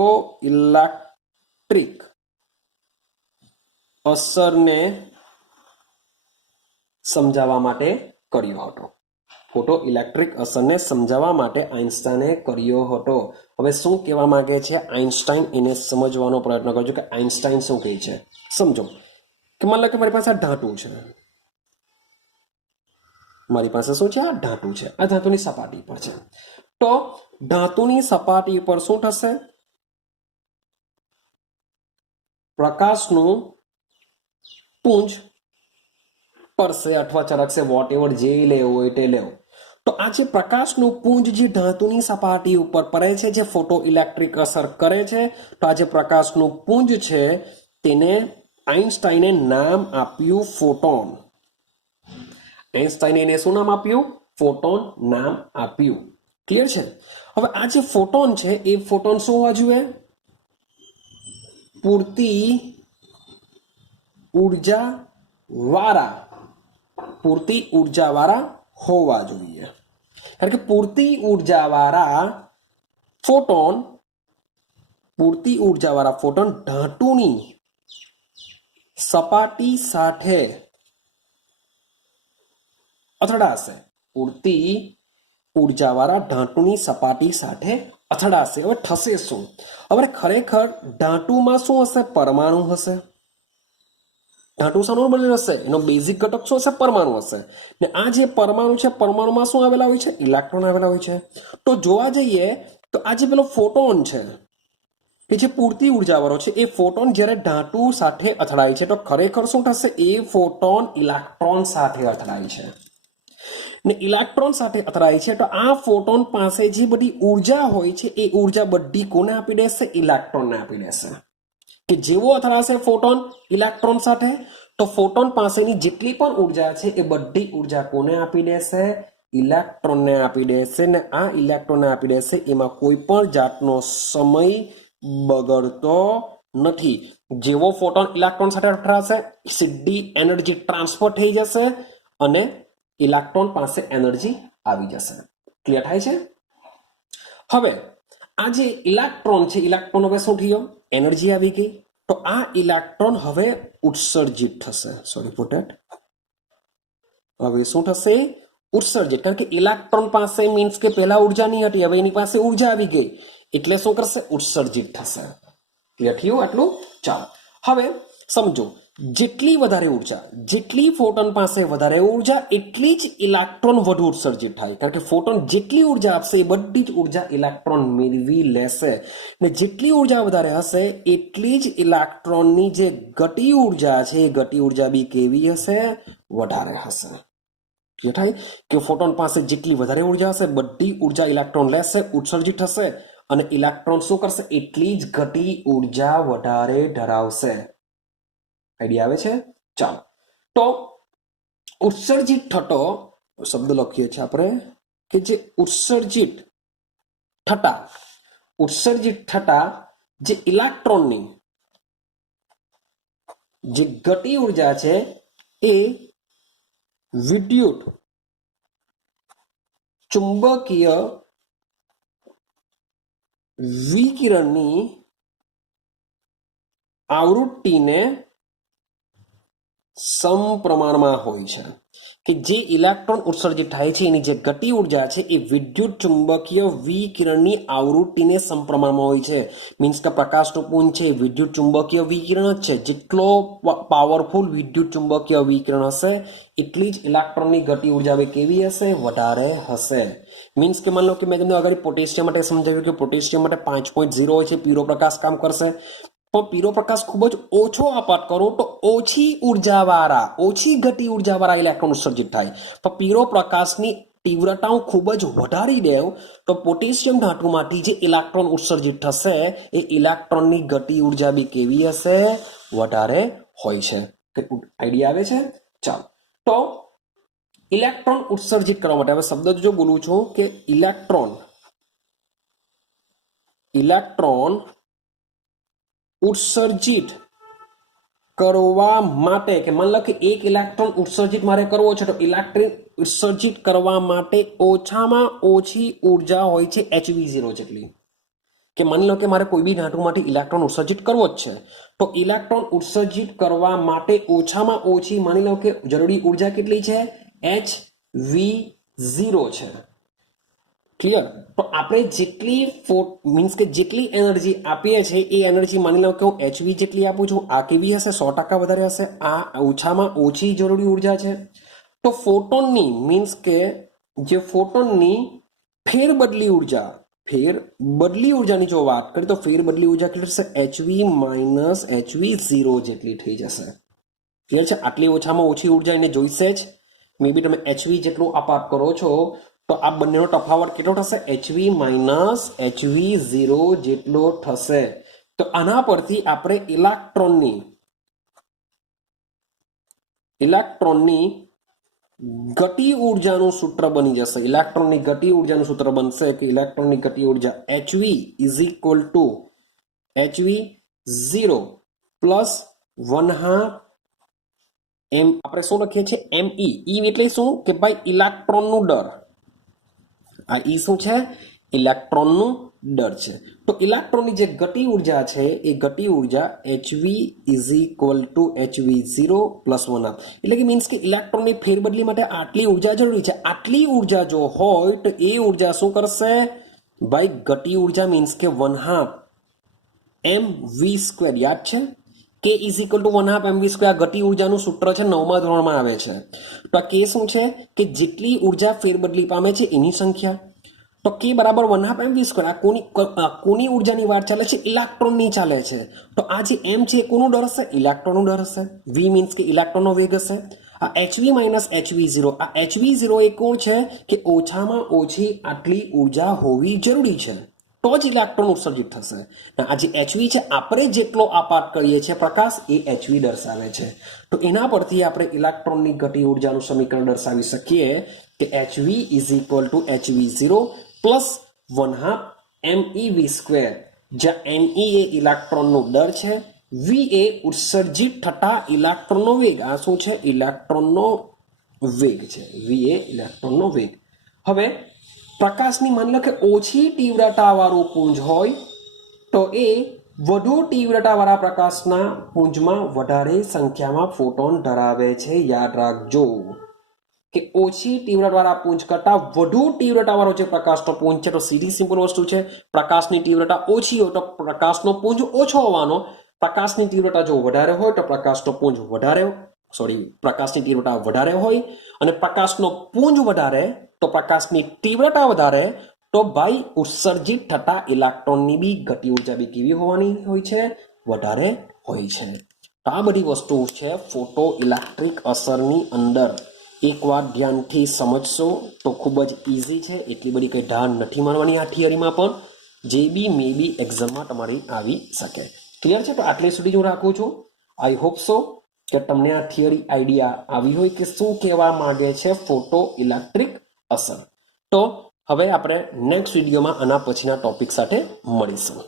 ઇલેક્ટ્રિક અસરને સમજાવવા માટે કર્યો હતો. ફોટો ઇલેક્ટ્રિક અસરને સમજાવવા માટે આઇન્સ્ટાઈને કર્યો હતો. હવે શું કહેવા માંગે છે આઇન્સ્ટાઈન, એને સમજવાનો પ્રયત્ન કરજો કે આઇન્સ્ટાઈન શું કહે છે. સમજો કે માની લો કે મારી પાસે આ ધાતુ છે, મારી પાસે શું છે? આ ધાતુ છે. આ ધાતુની સપાટી પર છે. તો ધાતુની સપાટી પર શું થશે? પ્રકાશનું પુંજ પડશે અથવા ચરકશે, વોટ એવર જે લેવો હોય તે લેવો. તો આ જે પ્રકાશનું પુંજ જે ધાતુની સપાટી ઉપર પડે છે, જે ફોટો ઇલેક્ટ્રિક અસર કરે છે, તો આ જે પ્રકાશનું પુંજ છે તેને આઇન્સ્ટાઈને નામ આપ્યું ફોટોન. આઇન્સ્ટાઈને એને શું નામ આપ્યું? ફોટોન નામ આપ્યું. ક્લિયર છે? હવે આ જે ફોટોન છે એ ફોટોન શું હોવા જોઈએ? પૂરતી ઉર્જાવાળા હોવા જોઈએ. કારણ કે પૂરતી ઉર્જાવાળા ફોટોન ધાતુની સપાટી સાથે અથડાશે. પૂરતી ઉર્જાવાળા ધાતુની સપાટી સાથે અથડાશે. હવે થશે શું? હવે ખરેખર ધાતુમાં શું હશે? પરમાણુ હશે. ધાતુ શાનું બનેલું હશે? એનો બેઝિક ઘટક શું હશે? પરમાણુ હશે. ને આ જે પરમાણુ છે, પરમાણુમાં શું આવેલા હોય છે? ઇલેક્ટ્રોન આવેલા હોય છે. તો જોવા જઈએ તો આ જે પેલો ફોટોન છે કે જે પૂરતી ઉર્જાવાળો છે, એ ફોટોન જ્યારે ધાતુ સાથે અથડાય છે તો ખરેખર શું થશે? એ ફોટોન ઇલેક્ટ્રોન સાથે અથડાય છે. ને ઇલેક્ટ્રોન સાથે અથડાય છે તો આ ફોટોન પાસે જે બધી ઉર્જા હોય છે એ ઉર્જા બધી કોને આપી દેશે? ઇલેક્ટ્રોનને આપી દેશે. કે જેવો અથડાશે ફોટોન ઇલેક્ટ્રોન સાથે તો ફોટોન પાસેની જેટલી પણ ઉર્જા છે એ બધી ઉર્જા કોને આપી દેશે? ઇલેક્ટ્રોનને આપી દેશે. ને આ ઇલેક્ટ્રોનને આપી દેશે. એમાં કોઈ પણ જાતનો સમય બગડતો નથી. જેવો ફોટોન ઇલેક્ટ્રોન સાથે અથડાશે સીધી એનર્જી ટ્રાન્સફર થઈ જશે અને ઇલેક્ટ્રોન પાસે એનર્જી આવી જશે. ક્લિયર થાય છે? હવે આ જે ઇલેક્ટ્રોન છે, ઇલેક્ટ્રોન હવે શું થયો? એનર્જી આવી ગઈ. તો આ ઇલેક્ટ્રોન હવે ઉત્સર્જિત થશે. Sorry for that. હવે શું થશે? ઉત્સર્જિત. કારણ કે ઇલેક્ટ્રોન પાસે મીન્સ કે પહેલા ઉર્જા નહીં હતી, હવે એની પાસે ઉર્જા આવી ગઈ એટલે શું કરશે? ઉત્સર્જિત થશે. ક્લિયર થયું આટલું? ચાલો હવે સમજો જેટલી વધારે ઉર્જા, જેટલી ફોટોન પાસે વધારે ઉર્જા એટલી જ ઇલેક્ટ્રોન વધુ ઉત્સર્જિત થાય, કારણ કે ફોટોન જેટલી ઉર્જા આપશે એ બધી જ ઉર્જા ઇલેક્ટ્રોન મેળવી લેશે, અને જેટલી ઉર્જા વધારે હશે એટલી જ ઇલેક્ટ્રોનની જે ગતિ ઉર્જા છે એ ગતિ ઉર્જા બી કેવી હશે? વધારે હશે. ક્લિયર થાય કે ફોટોન પાસે જેટલી વધારે ઉર્જા હશે બધી ઉર્જા ઇલેક્ટ્રોન લેશે, ઉત્સર્જિત થશે, અને ઇલેક્ટ્રોન શું કરશે? એટલી જ ગતિ ઉર્જા વધારે ધરાવશે. આઈડિયા આવે છે? ચાલો, તો ઉત્સર્જિત થતો શબ્દ લખીએ છીએ આપણે કે જે ઉત્સર્જિત થતા જે ઇલેક્ટ્રોનની જે ગતિ ઉર્જા છે એ વિદ્યુત ચુંબકીય વિકિરણની આવૃત્તિને સમપ્રમાણમાં હોય છે. કે જે ઇલેક્ટ્રોન ઉત્સર્જિત થાય છે એની જે ગતિ ઉર્જા છે એ વિદ્યુત ચુંબકીય વિકિરણની આવૃત્તિને સમપ્રમાણમાં હોય છે. મીન્સ કે પ્રકાશનું પુંજ છે વિદ્યુત ચુંબકીય વિકિરણ જ છે. જેટલો પાવરફુલ વિદ્યુત ચુંબકીય વિકિરણ હશે એટલી જ ઇલેક્ટ્રોનની ગતિ ઉર્જા કેવી હશે? વધારે હશે. મીન્સ કે માની લો કે મેં તમને આગળ પોટેશિયમ માટે સમજાવ્યું કે પોટેશિયમ માટે 5.0 હોય છે, પીળો પ્રકાશ કામ કરશે. પણ પીળો પ્રકાશ ખૂબ જ ઓછો આપાત કરો તો ઓછી ગતિ ઉર્જાવાળા ઇલેક્ટ્રોન ઉત્સર્જિત થાય. પણ પીળો પ્રકાશની તીવ્રતા હું ખૂબ જ વધારી દેવ તો પોટેશિયમ ધાતુમાંથી જે ઇલેક્ટ્રોન ઉત્સર્જિત થશે એ ઇલેક્ટ્રોનની ગતિ ઉર્જા બી કેવી હશે? વધારે હોય છે. આઈડિયા આવે છે? ચાલો, તો ઇલેક્ટ્રોન ઉત્સર્જિત કરવા માટે હવે શબ્દ જો બોલું છું કે ઇલેક્ટ્રોન ઉત્સર્જિત કરવા માટે, કે માની લો કે એક ઇલેક્ટ્રોન ઉત્સર્જિત મારે કરવો છે તો ઇલેક્ટ્રોન ઉત્સર્જિત કરવા માટે ઓછામાં ઓછી ઉર્જા હોય છે HV0 જેટલી. કે માની લો કે મારે કોઈ બી ધાતુમાંથી ઇલેક્ટ્રોન ઉત્સર્જિત કરવો જ છે તો ઇલેક્ટ્રોન ઉત્સર્જિત કરવા માટે ઓછામાં ઓછી માની લો કે જરૂરી ઉર્જા કેટલી છે? HV0 છે. ક્લિયર? તો આપણે જેટલી મીન્સ કે જેટલી એનર્જી આપીએ છીએ એ એનર્જી માની લો કે હું HV જેટલી આપું છું, આ કેવી હશે? 100% વધારે હશે. આ ઓછામાં ઓછી જરૂરી ઉર્જા છે. તો ફોટોનની મીન્સ કે જે ફોટોનની ફેરબદલી ઉર્જાની જો વાત કરીએ તો ફેરબદલી ઉર્જા કેટલી થશે? HV માઇનસ HV0 જેટલી થઈ જશે. ક્લિયર છે? આટલી ઓછામાં ઓછી ઉર્જા એને જોઈશે જ. મે બી તમે HV જેટલું આપાત કરો છો તો આ બંનેનો તફાવત કેટલો થશે? HV માઇનસ HV0 જેટલો થશે. તો આના પરથી આપણે ઇલેક્ટ્રોનની ગતિ ઉર્જાનું સૂત્ર બની જશે. ઇલેક્ટ્રોનની ગતિ ઉર્જાનું સૂત્ર બનશે કે ઇલેક્ટ્રોનની ગતિ ઉર્જા HV is equal to HV0 plus 1/2 એમ. આપણે શું લખીએ છીએ? ME. એટલે શું? કે ભાઈ ઇલેક્ટ્રોનનું દર. આ ઈ શું છે? ઇલેક્ટ્રોનનું દર છે. તો ઇલેક્ટ્રોનની જે ગતિ ઉર્જા છે એ ગતિ ઉર્જા HV is equal to HV0 plus 1/2. એટલે કે મીન્સ કે ઇલેક્ટ્રોનની ફેરબદલી માટે આટલી ઉર્જા જરૂરી છે. આટલી ઉર્જા જો હોય તો એ ઉર્જા શું કરશે? ભાઈ ગતિ ઉર્જા મીન્સ કે 1/2 mv². યાદ છે? કે ઇઝ ઇક્વલ ટુ 1/2 mv². આ ગતિ ઉર્જાનું સૂત્ર છે, 9મા ધોરણમાં આવે છે. તો આ કે શું છે? કે જેટલી ઉર્જા ફેરબદલી પામે છે એની સંખ્યા. તો કે બરાબર 1/2 mv². આ કોની ઉર્જાની વાત ચાલે છે? ઇલેક્ટ્રોનની ચાલે છે. તો આ જે m છે એ કોનું દર હશે? ઇલેક્ટ્રોનનું દર હશે. v મીન્સ કે ઇલેક્ટ્રોનનો વેગ હશે. આ HV માઇનસ HV0, આ HV0 એ કોણ છે? કે ઓછામાં ઓછી આટલી ઉર્જા હોવી જરૂરી છે તો જ ઇલેક્ટ્રોન ઉત્સર્જિત થશે. આ જે HV છે આપણે જેટલો આપાત કરીએ છીએ પ્રકાશ એ HV દર્શાવે છે. તો એના પરથી આપણે ઇલેક્ટ્રોનની ગતિ ઉર્જાનું સમીકરણ દર્શાવી શકીએ કે HV is equal to HV0 plus 1/2 MeV². જ્યાં Me એ ઇલેક્ટ્રોનનો દર છે, V એ ઉત્સર્જિત થતા ઇલેક્ટ્રોનનો વેગ. આ શું છે? ઇલેક્ટ્રોનનો વેગ છે. V એ ઇલેક્ટ્રોનનો વેગ. હવે પ્રકાશની માની લો કે ઓછી તીવ્રતા વાળું પુંજ હોય તો એ વધુ તીવ્રતા વાળા પ્રકાશના પુંજમાં વધારે સંખ્યામાં ફોટોન ધરાવે છે. યાદ રાખજો કે ઓછી તીવ્રતા વાળા પુંજ કરતા વધુ તીવ્રતા વાળો જે પ્રકાશનો પુંજ છે તો સીધી સિમ્પલ વસ્તુ છે, પ્રકાશની તીવ્રતા ઓછી હોય તો પ્રકાશનો પુંજ ઓછો હોવાનો, પ્રકાશની તીવ્રતા જો વધારે હોય તો પ્રકાશનો પુંજ વધારે પ્રકાશની તીવ્રતા વધારે હોય અને પ્રકાશનો પુંજ વધારે તો પ્રકાશની તીવ્રતા વધારે તો ભાઈ ઉત્સર્જિત થતા ઇલેક્ટ્રોનની બી ગતિ ઉર્જા બી કેવી હોવાની હોય છે? વધારે હોય છે. તો આ બધી વસ્તુઓ છે ફોટો ઇલેક્ટ્રિક અસરની અંદર. એકવાર ધ્યાનથી સમજશો તો ખૂબ જ ઇઝી છે, એટલી બધી કંઈ ધાર નથી માનવાની આ થિયરીમાં, પણ જે બી મે બી એક્ઝામમાં તમારી આવી શકે. ક્લિયર છે? તો આટલે સુધી હું રાખું છું. આઈ હોપ સો કે તમને આ થિયરી આઈડિયા આવી હોય કે શું કહેવા માંગે છે ફોટો ઇલેક્ટ્રિક અસર. તો હવે આપણે નેક્સ્ટ વિડીયોમાં આના પછીના ટોપિક સાથે મળીશું.